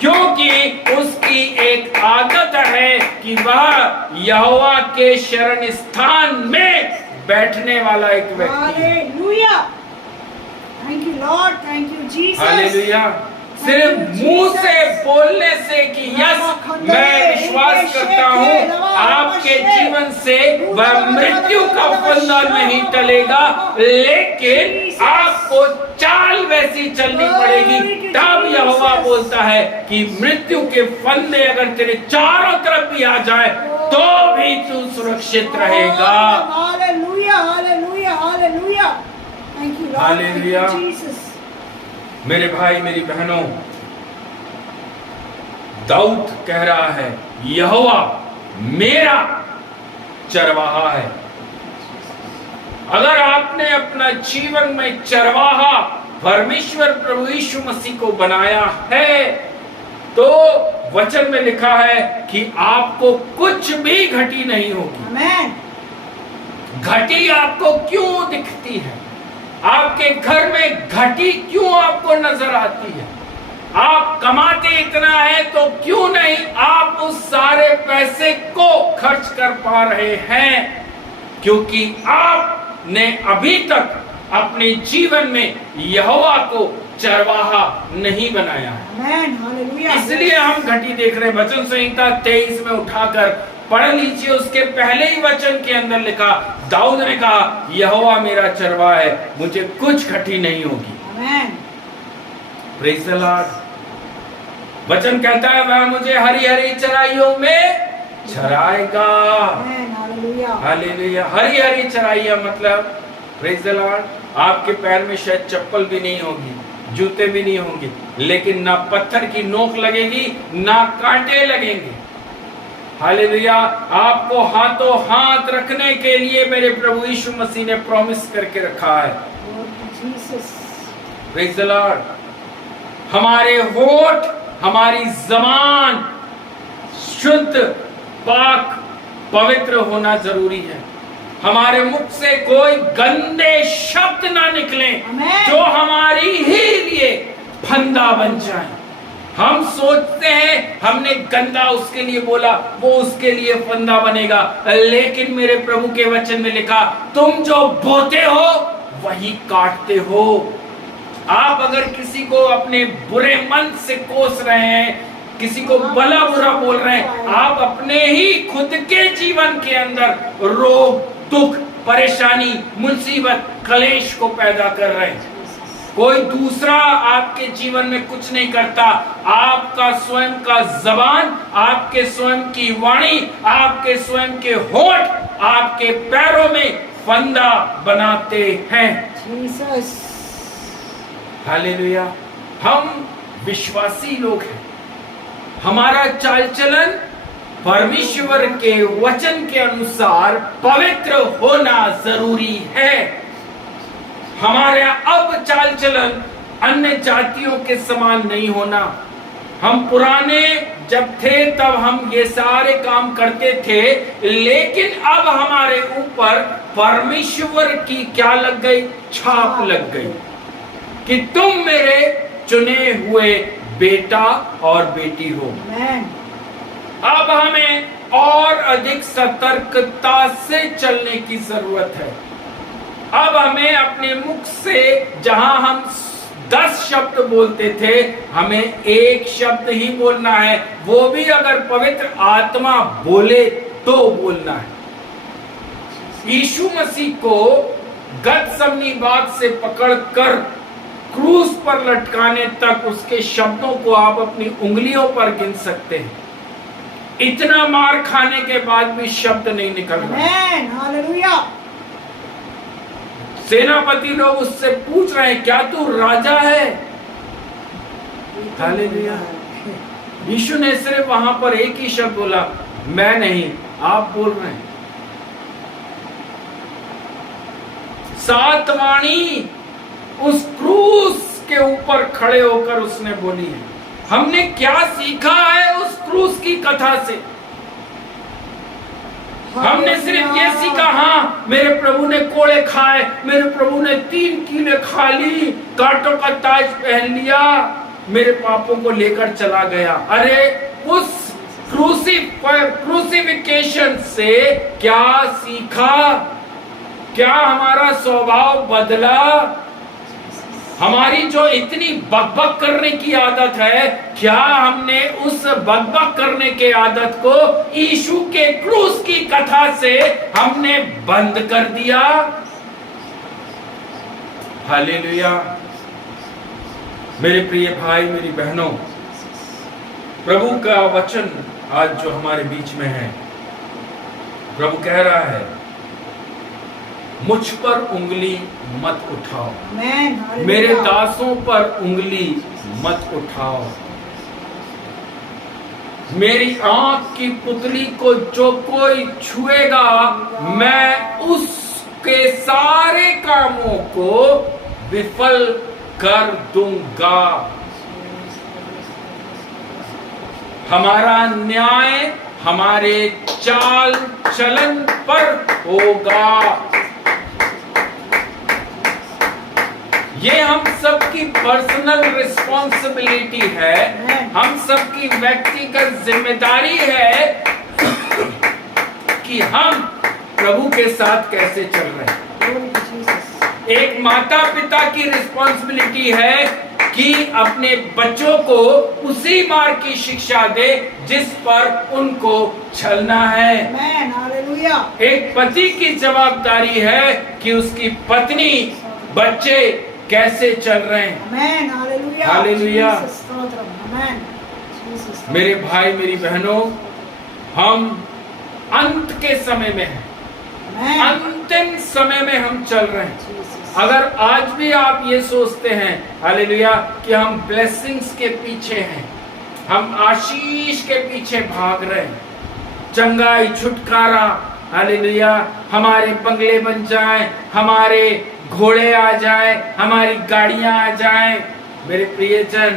क्योंकि उसकी एक आदत है कि वह यहोवा के शरण स्थान में बैठने वाला एक व्यक्ति। Hallelujah. Thank you Lord, thank you Jesus. Hallelujah. सिर्फ मुंह से बोलने से कि यस मैं विश्वास करता हूं आपके जीवन से वह मृत्यु का फंदा नहीं टलेगा, लेकिन आपको चाल वैसी चलनी पड़ेगी। तब यहोवा बोलता है कि मृत्यु के फंदे अगर तेरे चारों तरफ भी आ जाए तो भी तू सुरक्षित रहेगा। Hallelujah, hallelujah, hallelujah. Thank you Lord, hallelujah. Thank you Jesus. मेरे भाई मेरी बहनों, दाऊद कह रहा है यहोवा मेरा चरवाहा है। अगर आपने अपना जीवन में चरवाहा परमेश्वर प्रभु यीशु मसीह को बनाया है तो वचन में लिखा है कि आपको कुछ भी घटी नहीं होगी। आमेन। घटी आपको क्यों दिखती है? आपके घर में घटी क्यों आपको नजर आती है? आप कमाते इतना है तो क्यों नहीं आप उस सारे पैसे को खर्च कर पा रहे हैं? क्योंकि आपने अभी तक अपने जीवन में यहोवा को चरवाहा नहीं बनाया है। आमेन, हालेलुया। इसलिए हम घटी देख रहे हैं। वचन संहिता 23 में उठाकर पढ़ लीजिए, उसके पहले ही वचन के अंदर लिखा, दाऊद ने कहा यहोवा मेरा चरवाहा है, मुझे कुछ घटी नहीं होगी। आमेन। Praise the Lord. वचन कहता है वह मुझे हरी हरी चराइयों में चराएगा। आमेन, हालेलुया। हालेलुया। हरी हरी चराइयां मतलब प्रेज़ द लॉर्ड, आपके पैर में शायद चप्पल भी नहीं होगी, जूते भी नहीं होंगे, लेकिन ना पत्थर की नोक लगेगी ना कांटे लगेंगे। हालेलुया। आपको हाथों हाथ रखने के लिए मेरे प्रभु यीशु मसीह ने प्रॉमिस करके रखा है। Praise the Lord. हमारे होठ, हमारी ज़बान शुद्ध, पाक, पवित्र होना जरूरी है। हमारे मुख से कोई गंदे शब्द ना निकले जो हमारी ही लिए फंदा बन जाए। हम सोचते हैं हमने गंदा उसके लिए बोला, वो उसके लिए फंदा बनेगा, लेकिन मेरे प्रभु के वचन में लिखा तुम जो बोते हो वही काटते हो। आप अगर किसी को अपने बुरे मन से कोस रहे हैं, किसी को भला बुरा बोल रहे हैं, आप अपने ही खुद के जीवन के अंदर रोग, दुख, परेशानी, मुसीबत, क्लेश को पैदा कर रहे हैं। कोई दूसरा आपके जीवन में कुछ नहीं करता। आपका स्वयं का जबान, आपके स्वयं की वाणी, आपके स्वयं के होठ आपके पैरों में फंदा बनाते हैं। जीसस। हालेलुया। हम विश्वासी लोग हैं। हमारा चाल चलन परमेश्वर के वचन के अनुसार पवित्र होना जरूरी है। हमारा अब चाल चलन अन्य जातियों के समान नहीं होना। हम पुराने जब थे तब हम ये सारे काम करते थे, लेकिन अब हमारे ऊपर परमेश्वर की क्या लग गई? छाप लग गई कि तुम मेरे चुने हुए बेटा और बेटी हो। अब हमें और अधिक सतर्कता से चलने की जरूरत है। अब हमें अपने मुख से जहां हम 10 शब्द बोलते थे, हमें 1 शब्द ही बोलना है, वो भी अगर पवित्र आत्मा बोले तो बोलना है। यीशु मसीह को गतसमनी बाग से पकड़कर क्रूस पर लटकाने तक उसके शब्दों को आप अपनी उंगलियों पर गिन सकते हैं। इतना मार खाने के बाद भी शब्द नहीं निकल रहा। सेनापति लोग उससे पूछ रहे हैं, क्या तू राजा है? हालेलुया। यीशु ने सिर्फ वहां पर एक ही शब्द बोला, मैं नहीं, आप बोल रहे हैं। 7 वाणी उस क्रूस के ऊपर खड़े होकर उसने बोली है। हमने क्या सीखा है उस क्रूस की कथा से? हमने सिर्फ ये सीखा, हाँ मेरे प्रभु ने कोड़े खाए, मेरे प्रभु ने 3 कीले खा ली, कांटों का ताज पहन लिया, मेरे पापों को लेकर चला गया। अरे उस क्रूसिफिकेशन से क्या सीखा? क्या हमारा स्वभाव बदला? हमारी जो इतनी बकबक करने की आदत है, क्या हमने उस बकबक करने के आदत को यीशु के क्रूस की कथा से हमने बंद कर दिया? हालेलुया। मेरे प्रिय भाई, मेरी बहनों, प्रभु का वचन आज जो हमारे बीच में है, प्रभु कह रहा है, मुझ पर उंगली मत उठाओ, मेरे दासों पर उंगली मत उठाओ। मेरी आंख की पुतली को जो कोई छुएगा, मैं उसके सारे कामों को विफल कर दूंगा। हमारा न्याय हमारे चाल चलन पर होगा। ये हम सबकी पर्सनल रिस्पॉन्सिबिलिटी है, हम सबकी व्यक्तिगत जिम्मेदारी है कि हम प्रभु के साथ कैसे चल रहे हैं। एक माता पिता की रिस्पॉन्सिबिलिटी है कि अपने बच्चों को उसी मार्ग की शिक्षा दे जिस पर उनको चलना है। एक पति की जवाबदारी है कि उसकी पत्नी, बच्चे कैसे चल रहे हैं। हालेलुया। मेरे भाई, मेरी बहनों, हम अंत के समय में हैं, अंतिम समय में हम चल रहे हैं। अगर आज भी आप ये सोचते हैं, हालेलुया, कि हम ब्लेसिंग्स के पीछे हैं, हम आशीष के पीछे भाग रहे हैं, चंगाई, छुटकारा, हालेलुया, हमारे बंगले बन जाएं, हमारे घोड़े आ जाएं, हमारी गाड़ियां आ जाएं। मेरे प्रियजन,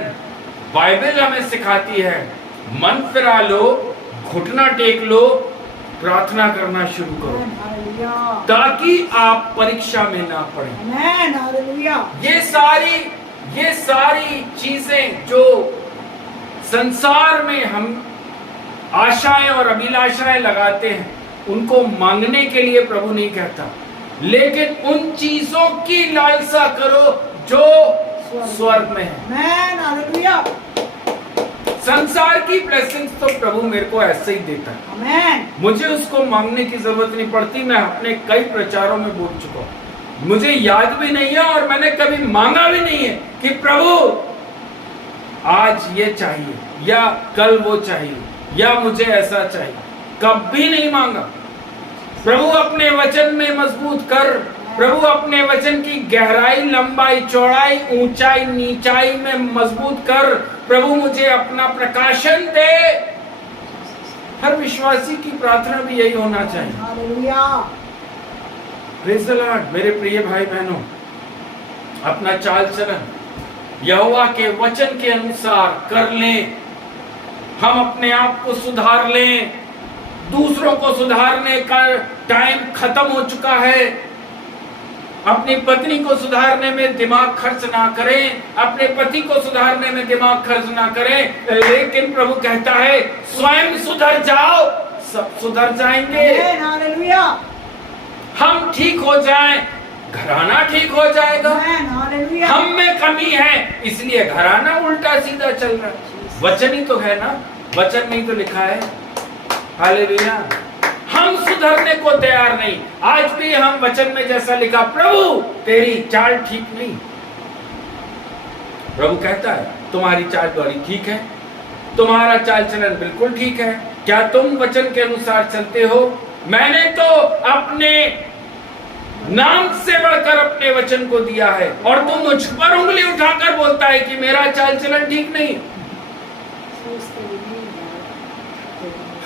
बाइबल हमें सिखाती है, मन फिरा लो, घुटना टेक लो, प्रार्थना करना शुरू करो ताकि आप परीक्षा में ना पड़े। ये सारी चीजें जो संसार में हम आशाएं और अभिलाषाएं लगाते हैं, उनको मांगने के लिए प्रभु नहीं कहता, लेकिन उन चीजों की लालसा करो जो स्वर्ग में है। संसार की ब्लेसिंग्स तो प्रभु मेरे को ऐसे ही देता है, मुझे उसको मांगने की जरूरत नहीं पड़ती। मैं अपने कई प्रचारों में बोल चुका हूं, मुझे याद भी नहीं है और मैंने कभी मांगा भी नहीं है कि प्रभु आज ये चाहिए या कल वो चाहिए या मुझे ऐसा चाहिए, कभी नहीं मांगा। प्रभु अपने वचन में मजबूत कर, प्रभु अपने वचन की गहराई, लंबाई, चौड़ाई, ऊंचाई, नीचाई में मजबूत कर। प्रभु मुझे अपना प्रकाशन दे। हर विश्वासी की प्रार्थना भी यही होना चाहिए। Praise the Lord. मेरे प्रिय भाई बहनों, अपना चाल चलन यहोवा के वचन के अनुसार कर लें। हम अपने आप को सुधार लें। दूसरों को सुधारने का टाइम खत्म हो चुका है। अपनी पत्नी को सुधारने में दिमाग खर्च ना करें, अपने पति को सुधारने में दिमाग खर्च ना करें, लेकिन प्रभु कहता है स्वयं सुधर जाओ, सब सुधर जाएंगे। हालेलुया। हम ठीक हो जाएं, घराना ठीक हो जाएगा। हालेलुया। हम में कमी है इसलिए घराना उल्टा सीधा चल रहा है। वचन ही तो है ना, वचन में ही तो लिखा है। हालेलुया। हम सुधरने को तैयार नहीं। आज भी हम वचन में जैसा लिखा, प्रभु तेरी चाल ठीक नहीं। प्रभु कहता है तुम्हारी चाल बड़ी ठीक है, तुम्हारा चाल चलन बिल्कुल ठीक है। क्या तुम वचन के अनुसार चलते हो? मैंने तो अपने नाम से बढ़कर अपने वचन को दिया है और तुम मुझ पर उंगली उठाकर बोलता है कि मेरा चाल चलन ठीक नहीं।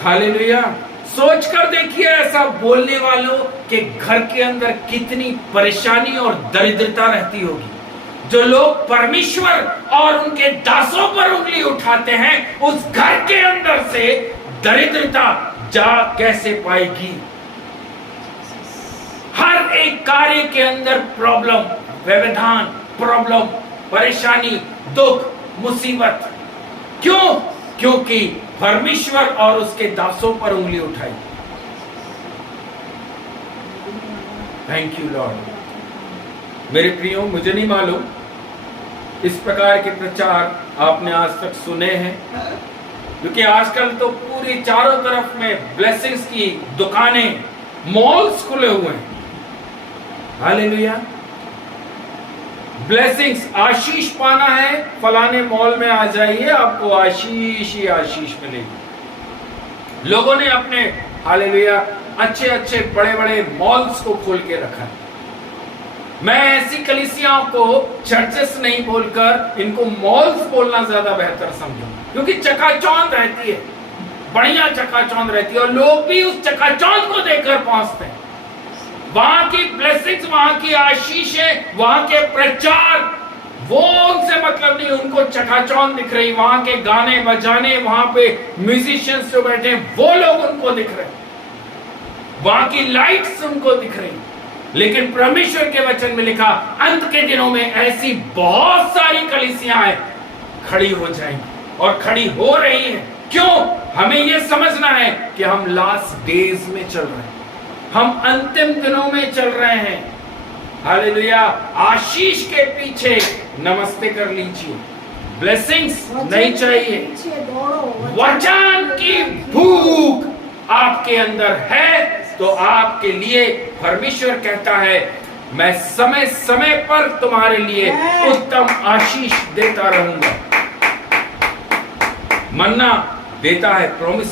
हालेलुया। सोच कर देखिए ऐसा बोलने वालों के घर के अंदर कितनी परेशानी और दरिद्रता रहती होगी। जो लोग परमेश्वर और उनके दासों पर उंगली उठाते हैं, उस घर के अंदर से दरिद्रता जा कैसे पाएगी? हर एक कार्य के अंदर प्रॉब्लम, व्यवधान, प्रॉब्लम, परेशानी, दुख, मुसीबत। क्यों? क्योंकि परमेश्वर और उसके दासों पर उंगली उठाई। Thank you Lord. मेरे प्रियो, मुझे नहीं मालूम इस प्रकार के प्रचार आपने आज तक सुने हैं, क्योंकि आजकल तो पूरी चारों तरफ में ब्लेसिंग्स की दुकानें, मॉल्स खुले हुए हैं। हालेलुया। ब्लेसिंग्स, आशीष पाना है, फलाने मॉल में आ जाइए, आपको आशीष ही आशीष मिलेगी। लोगों ने अपने हालेलुया अच्छे अच्छे बड़े बड़े मॉल्स को खोल के रखा है। मैं ऐसी कलीसियाओं को चर्चेस नहीं बोलकर इनको मॉल्स बोलना ज्यादा बेहतर समझूंगा, क्योंकि चकाचौंध रहती है, बढ़िया चकाचौंध रहती है और लोग भी उस चकाचौंध को देखकर पहुंचते हैं। वहां की ब्लेसिंग्स, वहां की आशीषें, वहां के प्रचार, वो उनसे मतलब नहीं, उनको चकाचौंध दिख रही। वहां के गाने बजाने, वहां पे म्यूजिशियंस जो बैठे हैं वो लोग उनको दिख रहे, वहां की लाइट्स उनको दिख रही। लेकिन परमेश्वर के वचन में लिखा, अंत के दिनों में ऐसी बहुत सारी कलीसियां खड़ी हो जाएंगी और खड़ी हो रही हैं। क्यों? हमें यह समझना है कि हम लास्ट डेज में चल रहे हैं, हम अंतिम दिनों में चल रहे हैं। हालेलुया। आशीष के पीछे नमस्ते कर लीजिए, ब्लेसिंग्स नहीं चाहिए। वचन की भूख आपके अंदर है तो आपके लिए परमेश्वर कहता है, मैं समय समय पर तुम्हारे लिए उत्तम आशीष देता रहूंगा। मन्ना देता है, प्रॉमिस।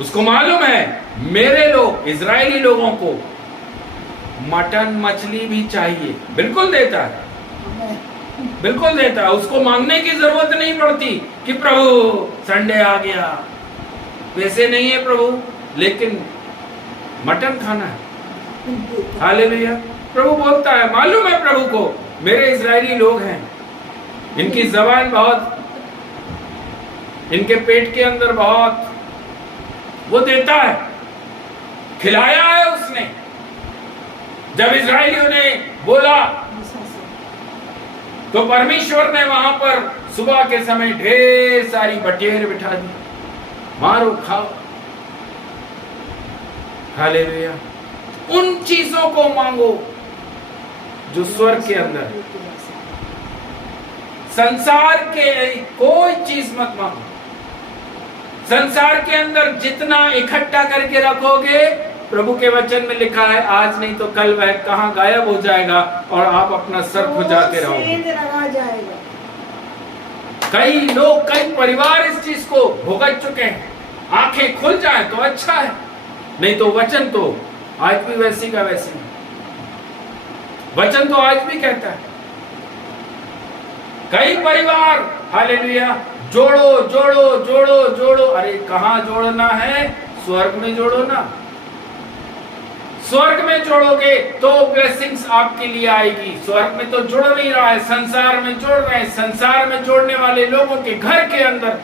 उसको मालूम है मेरे लोग, इजरायली लोगों को मटन मछली भी चाहिए, बिल्कुल देता है, बिल्कुल देता है। उसको मांगने की जरूरत नहीं पड़ती कि प्रभु संडे आ गया, वैसे नहीं है प्रभु, लेकिन मटन खाना है। हालेलुया। प्रभु बोलता है, मालूम है प्रभु को मेरे इजरायली लोग हैं, इनकी जबान बहुत, इनके पेट के अंदर बहुत, वो देता है, खिलाया है उसने। जब इजरायलियों ने बोला तो परमेश्वर ने वहां पर सुबह के समय ढेर सारी बटेर बिठा दी, मारो खाओ। हालेलुया। उन चीजों को मांगो जो स्वर्ग के अंदर, संसार के कोई चीज मत मांगो। संसार के अंदर जितना इकट्ठा करके रखोगे, प्रभु के वचन में लिखा है, आज नहीं तो कल वह कहां गायब हो जाएगा और आप अपना सर खुजाते रहोगे। कई लोग, कई परिवार इस चीज को भुगत चुके हैं। आंखें खुल जाए तो अच्छा है, नहीं तो वचन तो आज भी वैसी का वैसी, वचन तो आज भी कहता है। कई परिवार, हालेलुया, जोड़ो जोड़ो जोड़ो जोड़ो। अरे कहां जोड़ना है? स्वर्ग में जोड़ो ना, स्वर्ग में जोड़ोगे तो ब्लेसिंग्स आपके लिए आएगी। स्वर्ग में तो जुड़ नहीं रहा है, संसार में जोड़ रहे हैं। संसार में जोड़ने वाले लोगों के घर के अंदर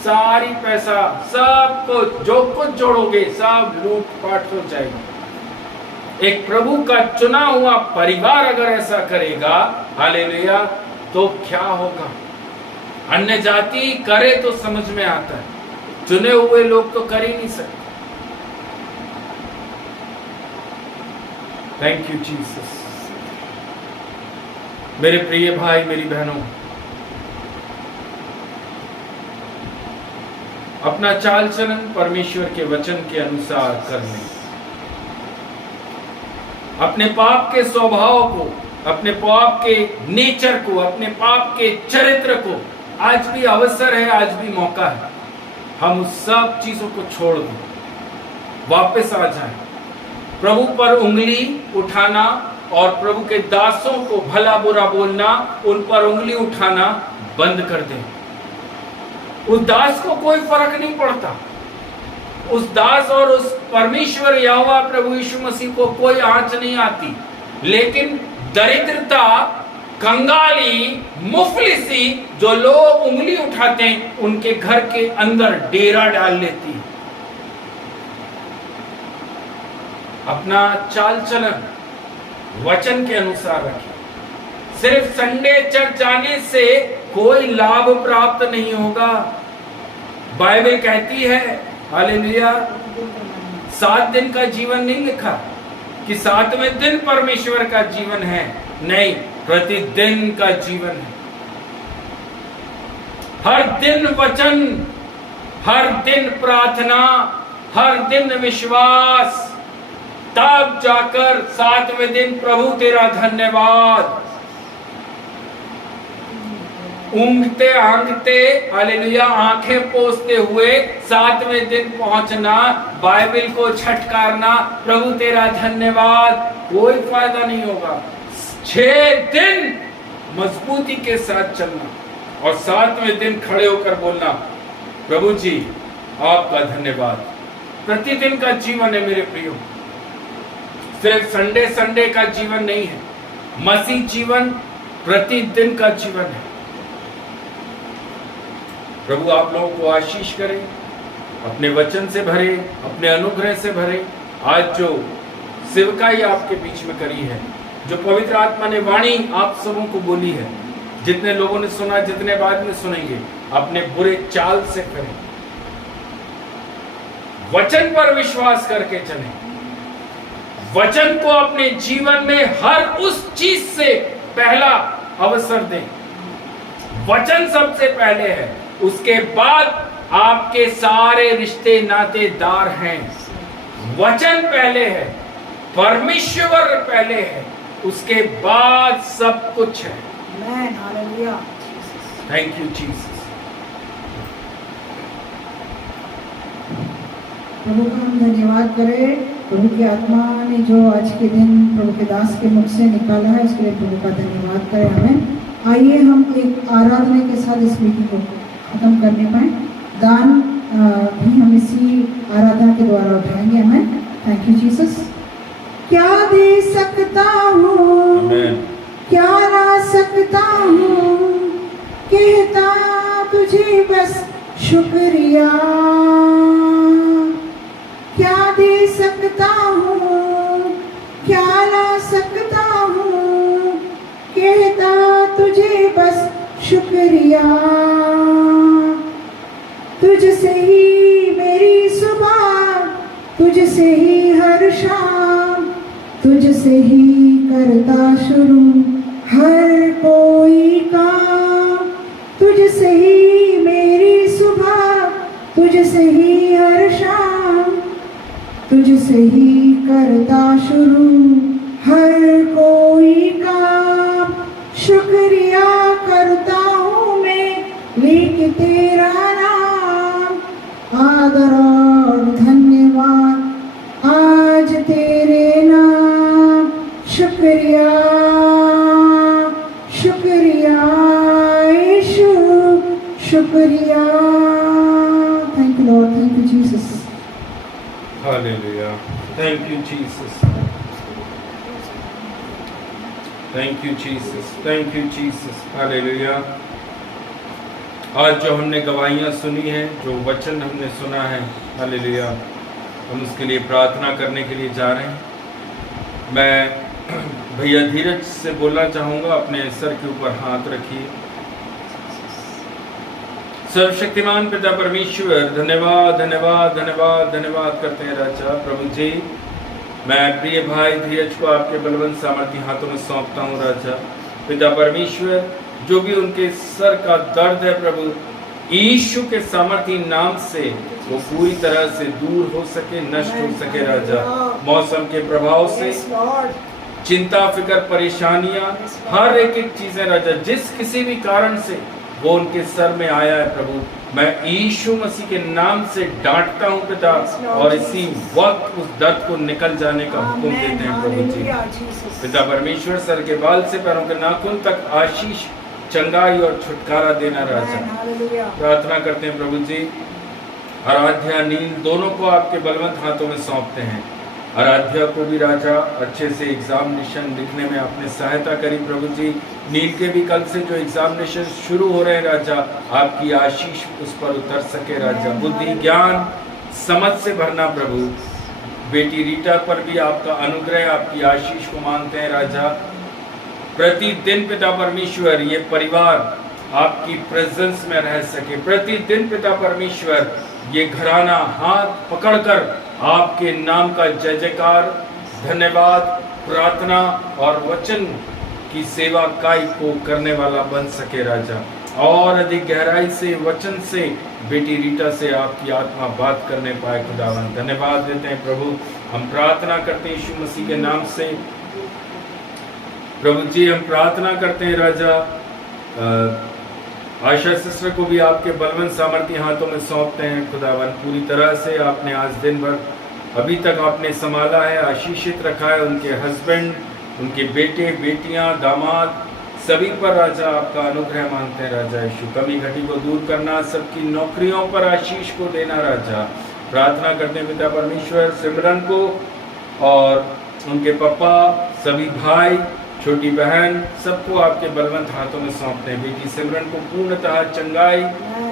सारी पैसा, सब कुछ, जो कुछ जोड़ोगे सब लूटपाट हो जाएगी। एक प्रभु का चुना हुआ परिवार अगर ऐसा करेगा, हालेलुया, तो क्या होगा। अन्य जाति करे तो समझ में आता है, चुने हुए लोग तो कर ही नहीं सकते। Thank you Jesus. मेरे प्रिय भाई, मेरी बहनों, अपना चाल चलन परमेश्वर के वचन के अनुसार करने, अपने पाप के स्वभाव को, अपने पाप के नेचर को, अपने पाप के चरित्र को, आज भी अवसर है, आज भी मौका है, हम उस सब चीजों को छोड़ दें, वापस आ जाएं। प्रभु पर उंगली उठाना और प्रभु के दासों को भला बुरा बोलना, उन पर उंगली उठाना बंद कर दें। उस दास को कोई फर्क नहीं पड़ता, उस दास और उस परमेश्वर यहोवा प्रभु यीशु मसीह को कोई आंच नहीं आती, लेकिन दरिद्रता, कंगाली, मुफलिसी जो लोग उंगली उठाते हैं, उनके घर के अंदर डेरा डाल लेती है। अपना चाल चलन वचन के अनुसार रखें। सिर्फ संडे चर्च जाने से कोई लाभ प्राप्त नहीं होगा। बाइबल कहती है, हालेलुया, 7 दिन का जीवन नहीं लिखा कि 7वें दिन परमेश्वर का जीवन है, नहीं, प्रतिदिन का जीवन है। हर दिन वचन, हर दिन प्रार्थना, हर दिन विश्वास, तब जाकर 7वें दिन प्रभु तेरा धन्यवाद। ऊँघते आंगते, हालेलुया, आंखें पोंछते हुए 7वें दिन पहुंचना, बाइबल को छटकारना, प्रभु तेरा धन्यवाद, कोई फायदा नहीं होगा। 6 दिन मजबूती के साथ चलना और 7वें दिन खड़े होकर बोलना, प्रभु जी आपका धन्यवाद। प्रतिदिन का जीवन है मेरे प्रियो, सिर्फ संडे का जीवन नहीं है। मसीह जीवन प्रतिदिन का जीवन है। प्रभु आप लोगों को आशीष करे, अपने वचन से भरे, अपने अनुग्रह से भरे। आज जो सेवकाई आपके बीच में करी है, जो पवित्र आत्मा ने वाणी आप सबों को बोली है, जितने लोगों ने सुना, जितने बाद में सुनेंगे, अपने बुरे चाल से करें, वचन पर विश्वास करके चलें, वचन को अपने जीवन में हर उस चीज से पहला अवसर दें। वचन सबसे पहले है, उसके बाद आपके सारे रिश्ते नातेदार हैं। वचन पहले है, परमेश्वर पहले है, उसके बाद सब कुछ है। Thank you Jesus. प्रभु का हम धन्यवाद करें। प्रभु की आत्मा ने जो आज के दिन प्रभु के दास के मुख से निकाला है, उसके लिए प्रभु का धन्यवाद करें हमें। आइए हम एक आराधना के साथ इस मीटिंग को खत्म करने पाए। दान भी हम इसी आराधना के द्वारा उठाएंगे हमें। Thank you Jesus. क्या दे सकता हूँ, क्या ला सकता हूँ, कहता तुझे बस शुक्रिया। क्या दे सकता हूँ, क्या ला सकता हूँ, कहता तुझे बस शुक्रिया। तुझसे ही मेरी सुबह, तुझसे ही हर शाम, तुझसे ही करता शुरू हर कोई काम। तुझसे ही मेरी सुबह, तुझसे ही हर शाम, तुझसे ही करता शुरू हर कोई काम। शुक्रिया करता हूँ मैं लेके तेरा नाम। आदर और धन्यवाद आज तेरे नाम। शुक्रिया शुक्रिया यीशु, शुक्रिया। Thank you Lord, thank you Jesus. Hallelujah. Hallelujah. Thank you Jesus, thank you Jesus, thank you Jesus, hallelujah. आज जो हमने गवाहियाँ सुनी हैं, जो वचन हमने सुना है, हालेलुया, हम उसके लिए प्रार्थना करने के लिए जा रहे हैं। मैं भैया धीरज से बोलना चाहूँगा, अपने सर के ऊपर हाथ रखिए। सर्वशक्तिमान पिता परमेश्वर, धन्यवाद धन्यवाद धन्यवाद धन्यवाद करते हैं राजा प्रभु जी। मैं प्रिय भाई धीरज को आपके बलवंत सामर्थी हाथों में सौंपता हूँ राजा पिता परमेश्वर। जो भी उनके सर का दर्द है प्रभु, यीशु के सामर्थी नाम से वो पूरी तरह से दूर हो सके, नष्ट हो सके राजा। मौसम के प्रभाव से चिंता, फिक्र, परेशानियां, हर एक चीजें राजा, जिस किसी भी कारण से वो उनके सर में आया है प्रभु, मैं यीशु मसीह के नाम से डांटता हूँ पिता, और इसी वक्त उस दर्द को निकल जाने का हुक्म देते हैं प्रभु जी। पिता परमेश्वर, सर के बाल से पैरों के नाखून तक आशीष, चंगाई और छुटकारा देना राजा। प्रार्थना करते हैं प्रभु जी। आराध्या, नील दोनों को आपके बलवंत हाथों में सौंपते हैं। आराध्या को भी राजा अच्छे से एग्जामिनेशन लिखने में आपने सहायता करी प्रभु जी। नील के भी कल से जो एग्जामिनेशन शुरू हो रहे हैं राजा, आपकी आशीष उस पर उतर सके राजा। बुद्धि, ज्ञान, समझ से भरना प्रभु। बेटी रीटा पर भी आपका अनुग्रह, आपकी आशीष को मांगते हैं राजा। प्रतिदिन पिता परमेश्वर ये परिवार आपकी प्रेजेंस में रह सके। प्रतिदिन पिता परमेश्वर ये घराना हाथ पकड़कर आपके नाम का जय जयकार, धन्यवाद, प्रार्थना और वचन की सेवा काई को करने वाला बन सके राजा। और अधिक गहराई से वचन से बेटी रीटा से आपकी आत्मा बात करने पाए खुदावन, धन्यवाद देते हैं प्रभु। हम प्रार्थना करते हैं यीशु मसीह के नाम से प्रभु जी। हम प्रार्थना करते हैं राजा, आशा सिस्टर को भी आपके बलवंत सामर्थी हाथों में सौंपते हैं खुदावन। पूरी तरह से आपने आज दिन भर अभी तक आपने संभाला है, आशीषित रखा है। उनके हस्बैंड, उनके बेटे, बेटियां, दामाद, सभी पर राजा आपका अनुग्रह मांगते हैं राजा यीशु। कमी घटी को दूर करना, सबकी नौकरियों पर आशीष को देना राजा। प्रार्थना करते हैं पिता परमेश्वर, सिमरन को और उनके पापा, सभी भाई, छोटी बहन, सबको आपके बलवंत हाथों में सौंपते हैं। बेटी सिमरन को पूर्णतः चंगाई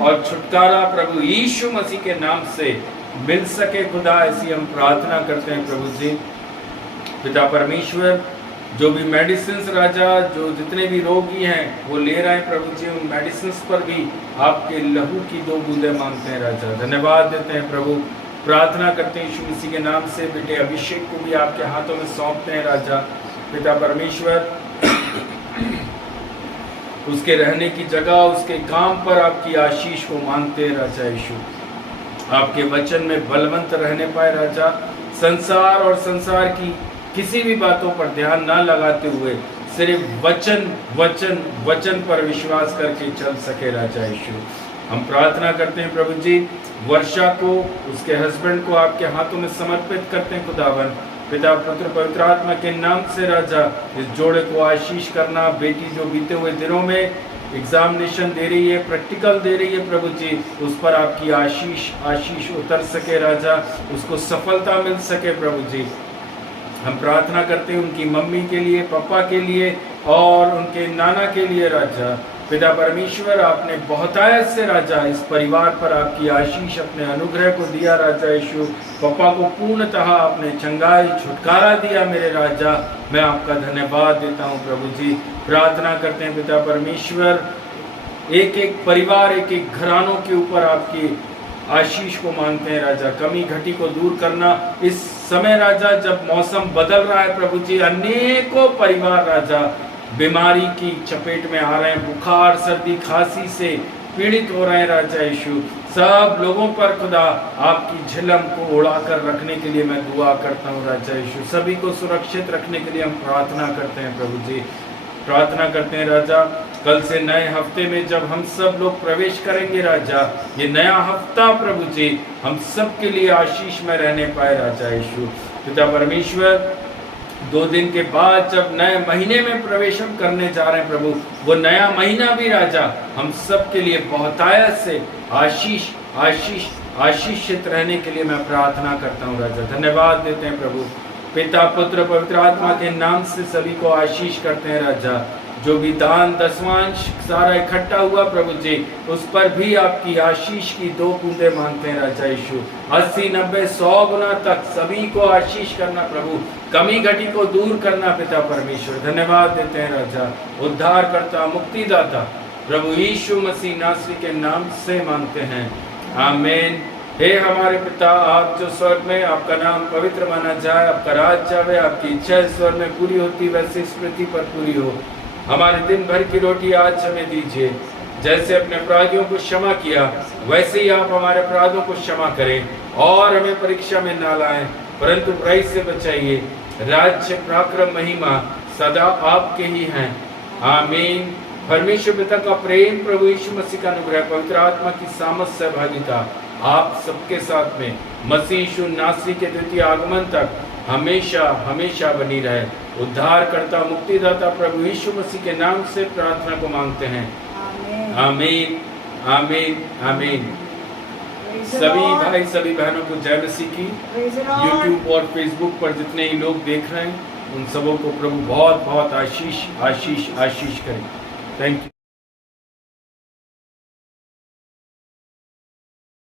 और छुटकारा प्रभु यीशु मसीह के नाम से मिल सके खुदा, ऐसी हम प्रार्थना करते हैं प्रभु जी। पिता परमेश्वर, जो भी मेडिसिन राजा, जो जितने भी रोगी हैं वो ले रहे हैं प्रभु जी, उन मेडिसिन पर भी आपके लहू की 2 बूंदें मांगते हैं राजा, धन्यवाद देते हैं प्रभु। प्रार्थना करते हैं यीशु मसीह के नाम से, बेटे अभिषेक को भी आपके हाथों में सौंपते हैं राजा पिता परमेश्वर। उसके रहने की जगह, उसके काम पर आपकी आशीष को मांगते हैं राजा यीशु। आपके वचन में बलवंत रहने पाए राजा। संसार और संसार की किसी भी बातों पर ध्यान ना लगाते हुए सिर्फ वचन वचन वचन पर विश्वास करके चल सके राजा यीशु। हम प्रार्थना करते हैं प्रभु जी, वर्षा को, उसके हस्बैंड को आपके हाथों में समर्पित करते हैं खुदावन। पिता, पुत्र, पवित्र आत्मा के नाम से राजा इस जोड़े को आशीष करना। बेटी जो बीते हुए दिनों में एग्जामिनेशन दे रही है, प्रैक्टिकल दे रही है प्रभु जी, उस पर आपकी आशीष उतर सके राजा, उसको सफलता मिल सके प्रभु जी। हम प्रार्थना करते हैं उनकी मम्मी के लिए, पापा के लिए और उनके नाना के लिए राजा। पिता परमेश्वर, आपने बहुतायत से राजा इस परिवार पर आपकी आशीष, अपने अनुग्रह को दिया राजा यीशु। पापा को पूर्णतः आपने चंगाई, छुटकारा दिया मेरे राजा, मैं आपका धन्यवाद देता हूँ प्रभु जी। प्रार्थना करते हैं पिता परमेश्वर, एक एक परिवार, एक एक घरानों के ऊपर आपकी आशीष को मांगते हैं राजा। कमी घटी को दूर करना इस समय राजा, जब मौसम बदल रहा है प्रभु जी, अनेकों परिवार राजा बीमारी की चपेट में आ रहे हैं, बुखार, सर्दी, खांसी से पीड़ित हो रहे हैं राजा यीशु। सब लोगों पर खुदा आपकी झिलम को उड़ाकर रखने के लिए मैं दुआ करता हूँ राजा यीशु। सभी को सुरक्षित रखने के लिए हम प्रार्थना करते हैं प्रभु जी। प्रार्थना करते हैं राजा, कल से नए हफ्ते में जब हम सब लोग प्रवेश करेंगे राजा, ये नया हफ्ता प्रभु जी हम सब के लिए आशीष में रहने पाए राजा यीशु। पिता परमेश्वर, 2 दिन के बाद जब नए महीने में प्रवेश हम करने जा रहे हैं प्रभु, वो नया महीना भी राजा हम सब के लिए बहुतायत से आशीष आशीष आशीषित रहने के लिए मैं प्रार्थना करता हूँ राजा। धन्यवाद देते हैं प्रभु, पिता पुत्र पवित्र आत्मा के नाम से सभी को आशीष करते हैं राजा। जो भी दान दसवांश सारा इकट्ठा हुआ प्रभु जी, उस पर भी आपकी आशीष की 2 बूंदे मांगते हैं राजा यीशु। 80 90 100 गुना तक सभी को आशीष करना प्रभु, कमी घटी को दूर करना पिता परमेश्वर। धन्यवाद देते हैं राजा, उद्धार करता मुक्तिदाता प्रभु यीशु मसीह नासरी के नाम से मांगते हैं, आमीन। हे हमारे पिता, आप जो स्वर्ग में, आपका नाम पवित्र माना जाए, आपका राज आवे, आपकी इच्छा स्वर्ग में पूरी होती वैसे इस पृथ्वी पर पूरी हो। हमारे दिन भर की रोटी आज हमें दीजिए, जैसे अपने अपराधियों को क्षमा किया वैसे ही आप हमारे अपराधों को क्षमा करें, और हमें परीक्षा में ना लाएं परंतु बुराई से बचाइए। राज्य पराक्रम महिमा सदा आपके ही हैं, आमीन। परमेश्वर पिता का प्रेम, प्रभु यीशु मसीह का अनुग्रह, पवित्र आत्मा की सामर्थ सहभागिता आप सबके साथ में मसीह यीशु नासरी के द्वितीय आगमन तक हमेशा हमेशा बनी रहे। उद्धार करता मुक्तिदाता प्रभु यीशु मसीह के नाम से प्रार्थना को मांगते हैं, आमीन आमीन आमीन। सभी भाई सभी बहनों को जय मसीह की। यूट्यूब और फेसबुक पर जितने ही लोग देख रहे हैं उन सबों को प्रभु बहुत बहुत आशीष आशीष आशीष करें। Thank you.